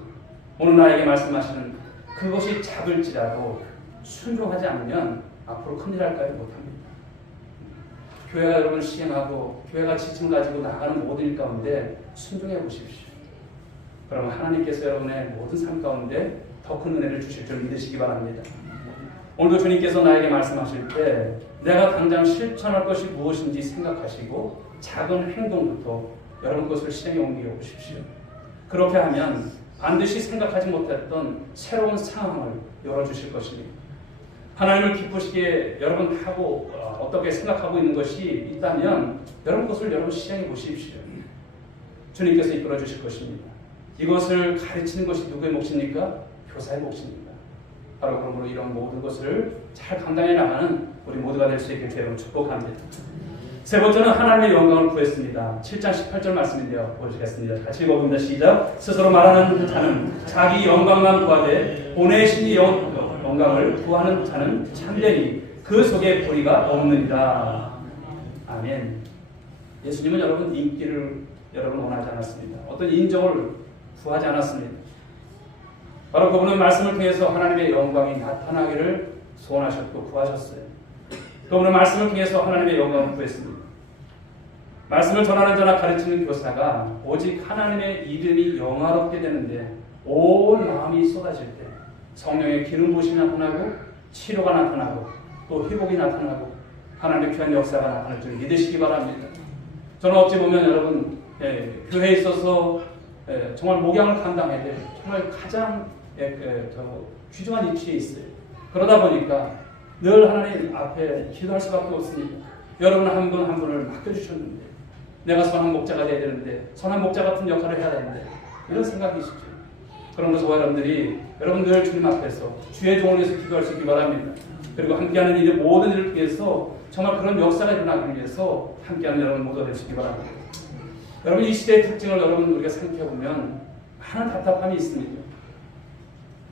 오늘 나에게 말씀하시는 그것이 작을지라도 순종하지 않으면 앞으로 큰일 할까요? 못합니다. 교회가 여러분 시행하고 교회가 지침 가지고 나가는 모든 일 가운데 순종해 보십시오. 그러면 하나님께서 여러분의 모든 삶 가운데 더 큰 은혜를 주실 줄 믿으시기 바랍니다. 오늘도 주님께서 나에게 말씀하실 때 내가 당장 실천할 것이 무엇인지 생각하시고 작은 행동부터 여러분 것을 실행에 옮겨 보십시오. 그렇게 하면 반드시 생각하지 못했던 새로운 상황을 열어주실 것입니다. 하나님을 기쁘시게 여러분 하고 어떻게 생각하고 있는 것이 있다면 여러분 것을 여러분 실행해 보십시오. 주님께서 이끌어 주실 것입니다. 이것을 가르치는 것이 누구의 몫입니까? 교사의 몫입니다. 바로 그러므로 이런 모든 것을 잘 감당해 나가는 우리 모두가 될 수 있길 여러분 축복합니다. 세 번째는 하나님의 영광을 구했습니다. 7장 18절 말씀인데요. 보시겠습니다. 같이 읽어봅니다. 시작. 스스로 말하는 자는 자기 영광만 구하되 보내신 이 영광을 구하는 자는 참되니 그 속에 보리가 없느니라. 아멘. 예수님은 여러분 인기를 여러분 원하지 않았습니다. 어떤 인정을 구하지 않았습니다. 바로 그분의 말씀을 통해서 하나님의 영광이 나타나기를 소원하셨고 구하셨어요. 그분의 말씀을 통해서 하나님의 영광을 구했습니다. 말씀을 전하는 자나 가르치는 교사가 오직 하나님의 이름이 영화롭게 되는데 온 마음이 쏟아질 때 성령의 기름 부으심이 나타나고 치료가 나타나고 또 회복이 나타나고 하나님의 귀한 역사가 나타날 줄 믿으시기 바랍니다. 저는 어찌 보면 여러분 교회에 있어서 정말 목양을 감당해야 될 정말 가장 귀중한 위치에 있어요. 그러다 보니까 늘 하나님 앞에 기도할 수밖에 없습니다. 여러분 한 분 한 분을 맡겨주셨는데 내가 선한 목자가 돼야 되는데 선한 목자 같은 역할을 해야 되는데 이런 생각이 있죠. 그러므로 저와 여러분들이 여러분 늘 주님 앞에서 주의 종을 위해서 기도할 수 있기 바랍니다. 그리고 함께하는 일 모든 일을 위해서 정말 그런 역사가 일어나기 위해서 함께하는 여러분 모두가 되시기 바랍니다. 여러분 이 시대의 특징을 여러분 우리가 생각해보면 많은 답답함이 있습니다.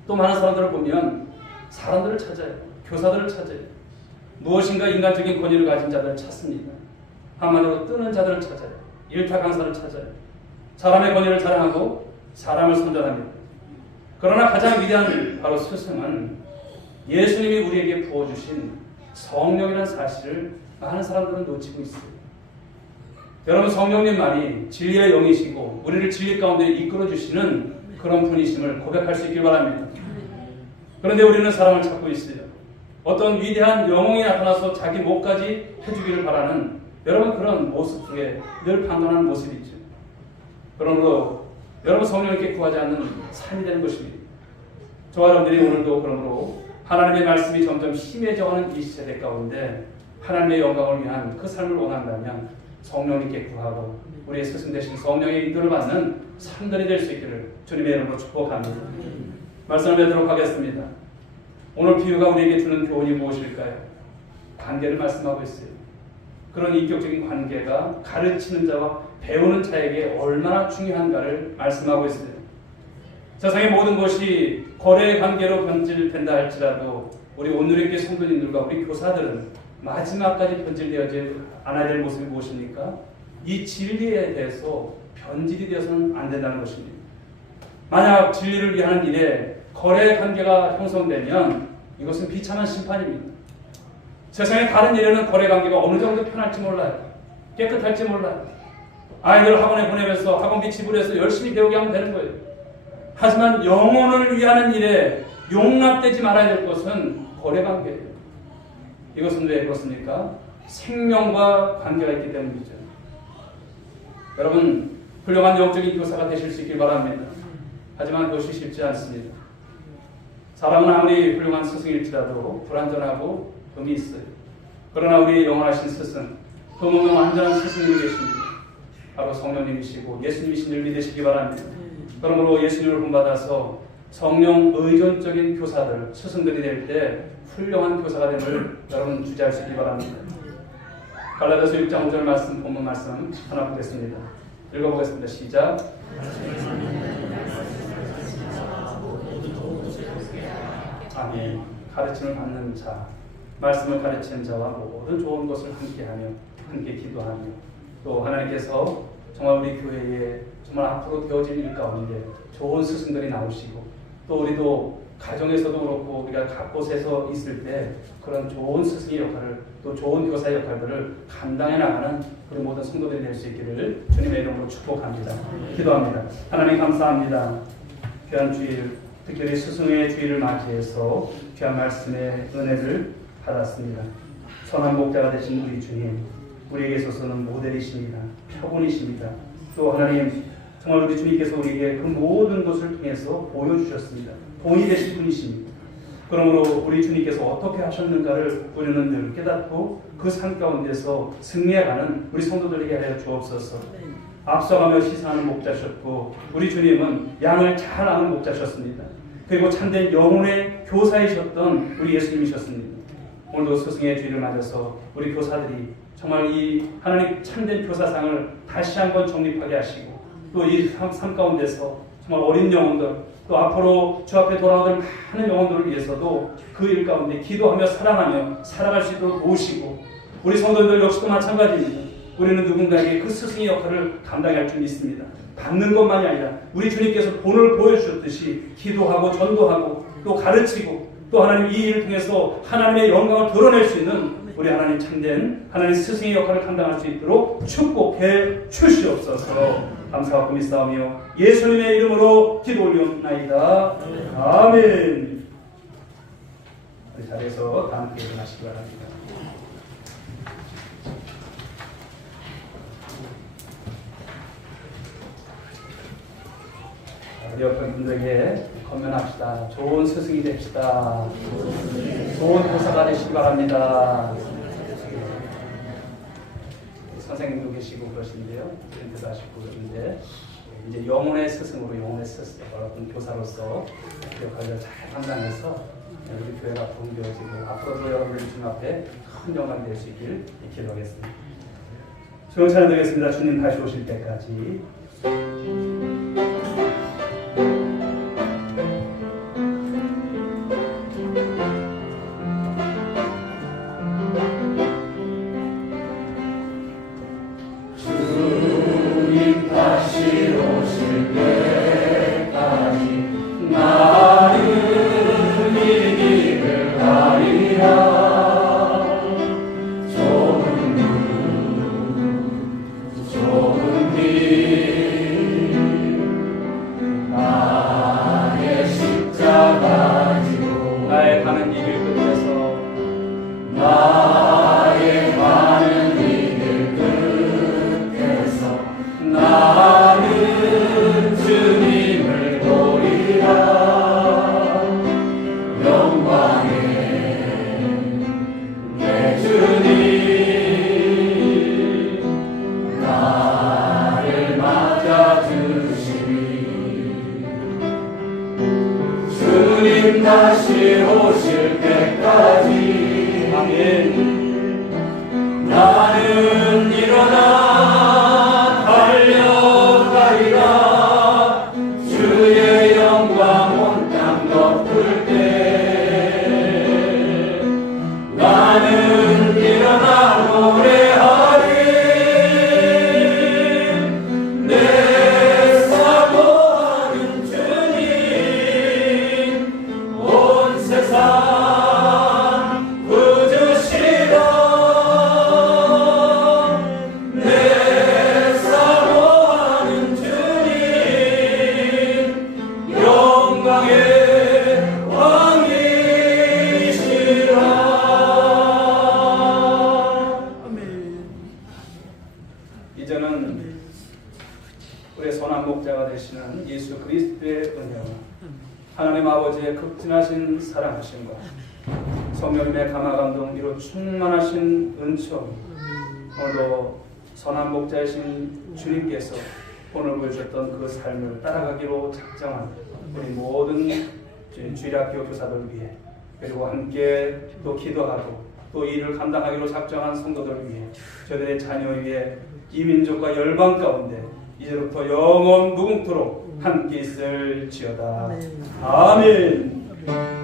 또 많은 사람들을 보면 사람들을 찾아요. 교사들을 찾아요. 무엇인가 인간적인 권위를 가진 자들을 찾습니다. 한마디로 뜨는 자들을 찾아요. 일타 강사를 찾아요. 사람의 권위를 자랑하고 사람을 선전합니다. 그러나 가장 위대한 바로 스승은 예수님이 우리에게 부어주신 성령이라는 사실을 많은 사람들은 놓치고 있어요. 여러분 성령님만이 진리의 영이시고 우리를 진리 가운데 이끌어주시는 그런 분이심을 고백할 수 있길 바랍니다. 그런데 우리는 사람을 찾고 있어요. 어떤 위대한 영웅이 나타나서 자기 목까지 해주기를 바라는 여러분 그런 모습 중에 늘 방관하는 모습이죠. 그러므로 여러분 성령님께 구하지 않는 삶이 되는 것입니다. 저와 여러분들이 오늘도 그러므로 하나님의 말씀이 점점 심해져가는 이 세대 가운데 하나님의 영광을 위한 그 삶을 원한다면 성령님께 구하고 우리의 스승 되신 성령의 인도를 받는 삶들이 될 수 있기를 주님의 이름으로 축복합니다. 말씀을 맺도록 하겠습니다. 오늘 비유가 우리에게 주는 교훈이 무엇일까요? 관계를 말씀하고 있어요. 그런 인격적인 관계가 가르치는 자와 배우는 자에게 얼마나 중요한가를 말씀하고 있어요. 세상의 모든 것이 거래의 관계로 변질된다 할지라도 우리 온누리교회 성도님들과 우리 교사들은 마지막까지 변질되어지 않아야 될 모습이 무엇입니까? 이 진리에 대해서 변질이 되어서는 안 된다는 것입니다. 만약 진리를 위한 일에 거래 관계가 형성되면 이것은 비참한 심판입니다. 세상의 다른 일에는 거래 관계가 어느 정도 편할지 몰라요. 깨끗할지 몰라요. 아이들 학원에 보내면서 학원비 지불해서 열심히 배우게 하면 되는 거예요. 하지만 영혼을 위하는 일에 용납되지 말아야 될 것은 거래 관계예요. 이것은 왜 그렇습니까? 생명과 관계가 있기 때문이죠. 여러분 훌륭한 영적인 교사가 되실 수 있길 바랍니다. 하지만 그것이 쉽지 않습니다. 사람은 아무리 훌륭한 스승일지라도 불완전하고 금이 있어요. 그러나 우리 영원하신 스승, 금없는 완전한 스승님이 계십니다. 바로 성령님이시고 예수님이신 줄 믿으시기 바랍니다. 그러므로 예수님을 본받아서 성령 의존적인 교사들, 스승들이 될 때 훌륭한 교사가 됨을 여러분 주제할 수 있기 바랍니다. 갈라디아서 6장 5절 말씀, 본문 말씀 하나 보겠습니다. 읽어보겠습니다. 시작. 아멘. 가르침을 받는 자, 말씀을 가르치는 자와 모든 좋은 것을 함께하며 함께 기도하며 또 하나님께서 정말 우리 교회에 정말 앞으로 되어질 일 가운데 좋은 스승들이 나오시고 또 우리도 가정에서도 그렇고 우리가 각 곳에서 있을 때 그런 좋은 스승의 역할을 또 좋은 교사의 역할들을 감당해 나가는 우리 모든 성도들이 될 수 있기를 주님의 이름으로 축복합니다. 기도합니다. 하나님 감사합니다. 귀한 주일, 특별히 스승의 주일을 맞이해서 귀한 말씀의 은혜를 받았습니다. 선한 목자가 되신 우리 주님, 우리에게 있어서는 모델이십니다. 표본이십니다. 또 하나님, 정말 우리 주님께서 우리에게 그 모든 것을 통해서 보여주셨습니다. 본이 되신 분이십니다. 그러므로 우리 주님께서 어떻게 하셨는가를 우리는 늘 깨닫고 그 삶 가운데서 승리해가는 우리 성도들에게 하여 주옵소서. 앞서가며 시사하는 목자셨고 우리 주님은 양을 잘 아는 목자셨습니다. 그리고 참된 영혼의 교사이셨던 우리 예수님이셨습니다. 오늘도 스승의 주일을 맞아서 우리 교사들이 정말 이 하나님 참된 교사상을 다시 한번 정립하게 하시고 또 이 삶 가운데서 정말 어린 영혼들 또 앞으로 주 앞에 돌아오는 많은 영혼들을 위해서도 그 일 가운데 기도하며 사랑하며 살아갈 수 있도록 모시고 우리 성도들 역시도 마찬가지입니다. 우리는 누군가에게 그 스승의 역할을 감당할 줄 믿습니다. 받는 것만이 아니라 우리 주님께서 본을 보여주셨듯이 기도하고 전도하고 또 가르치고 또 하나님 이 일을 통해서 하나님의 영광을 드러낼 수 있는 우리 하나님 참된 하나님 스승의 역할을 감당할 수 있도록 축복해 주시옵소서. 감사하고 믿사오며 예수님의 이름으로 기도 올리옵나이다. 아멘. 우리 자리에서 다 함께 일어나시기 바랍니다. 우리 어떤 분들에게 건면합시다. 좋은 스승이 됩시다. 좋은 교사가 되시기 바랍니다. 선생님도 계시고 그러신데요. 프린트도 하시고 그러는데 이제 영혼의 스승으로 영혼의 스승, 어떤 교사로서 역할을 잘 감당해서 우리 교회가 부흥되어지고 앞으로도 여러분들 주님 앞에 큰 영광이 될 수 있길 기도하겠습니다. 좋은 찬양 드리겠습니다. 주님 다시 오실 때까지. 다시 오실 때까지 아멘. 나는 일어나 달려가리라. 주의 영광 온 땅 덮을 때 나는 일어나 노래하리. 내 사모하는 주님 온 세상 구주시라. 내 사모하는 주님 영광의 왕이시라. 이제는 우리의 선한 목자가 되시는 예수 그리스도의 은혜와 하나님 아버지의 극진하신 사랑하심과 성령님의 감화감동 이로 충만하신 은총, 오늘도 선한 목자이신 주님께서 오늘 보여주셨던 그 삶을 따라가기로 작정한 우리 모든 주일학교 교사들 위해, 그리고 함께 또 기도하고 또 이 일을 감당하기로 작정한 성도들을 위해, 저들의 자녀 위해 이 민족과 열방 가운데 이제부터 영원 무궁토록 함께 있을지어다. 아멘.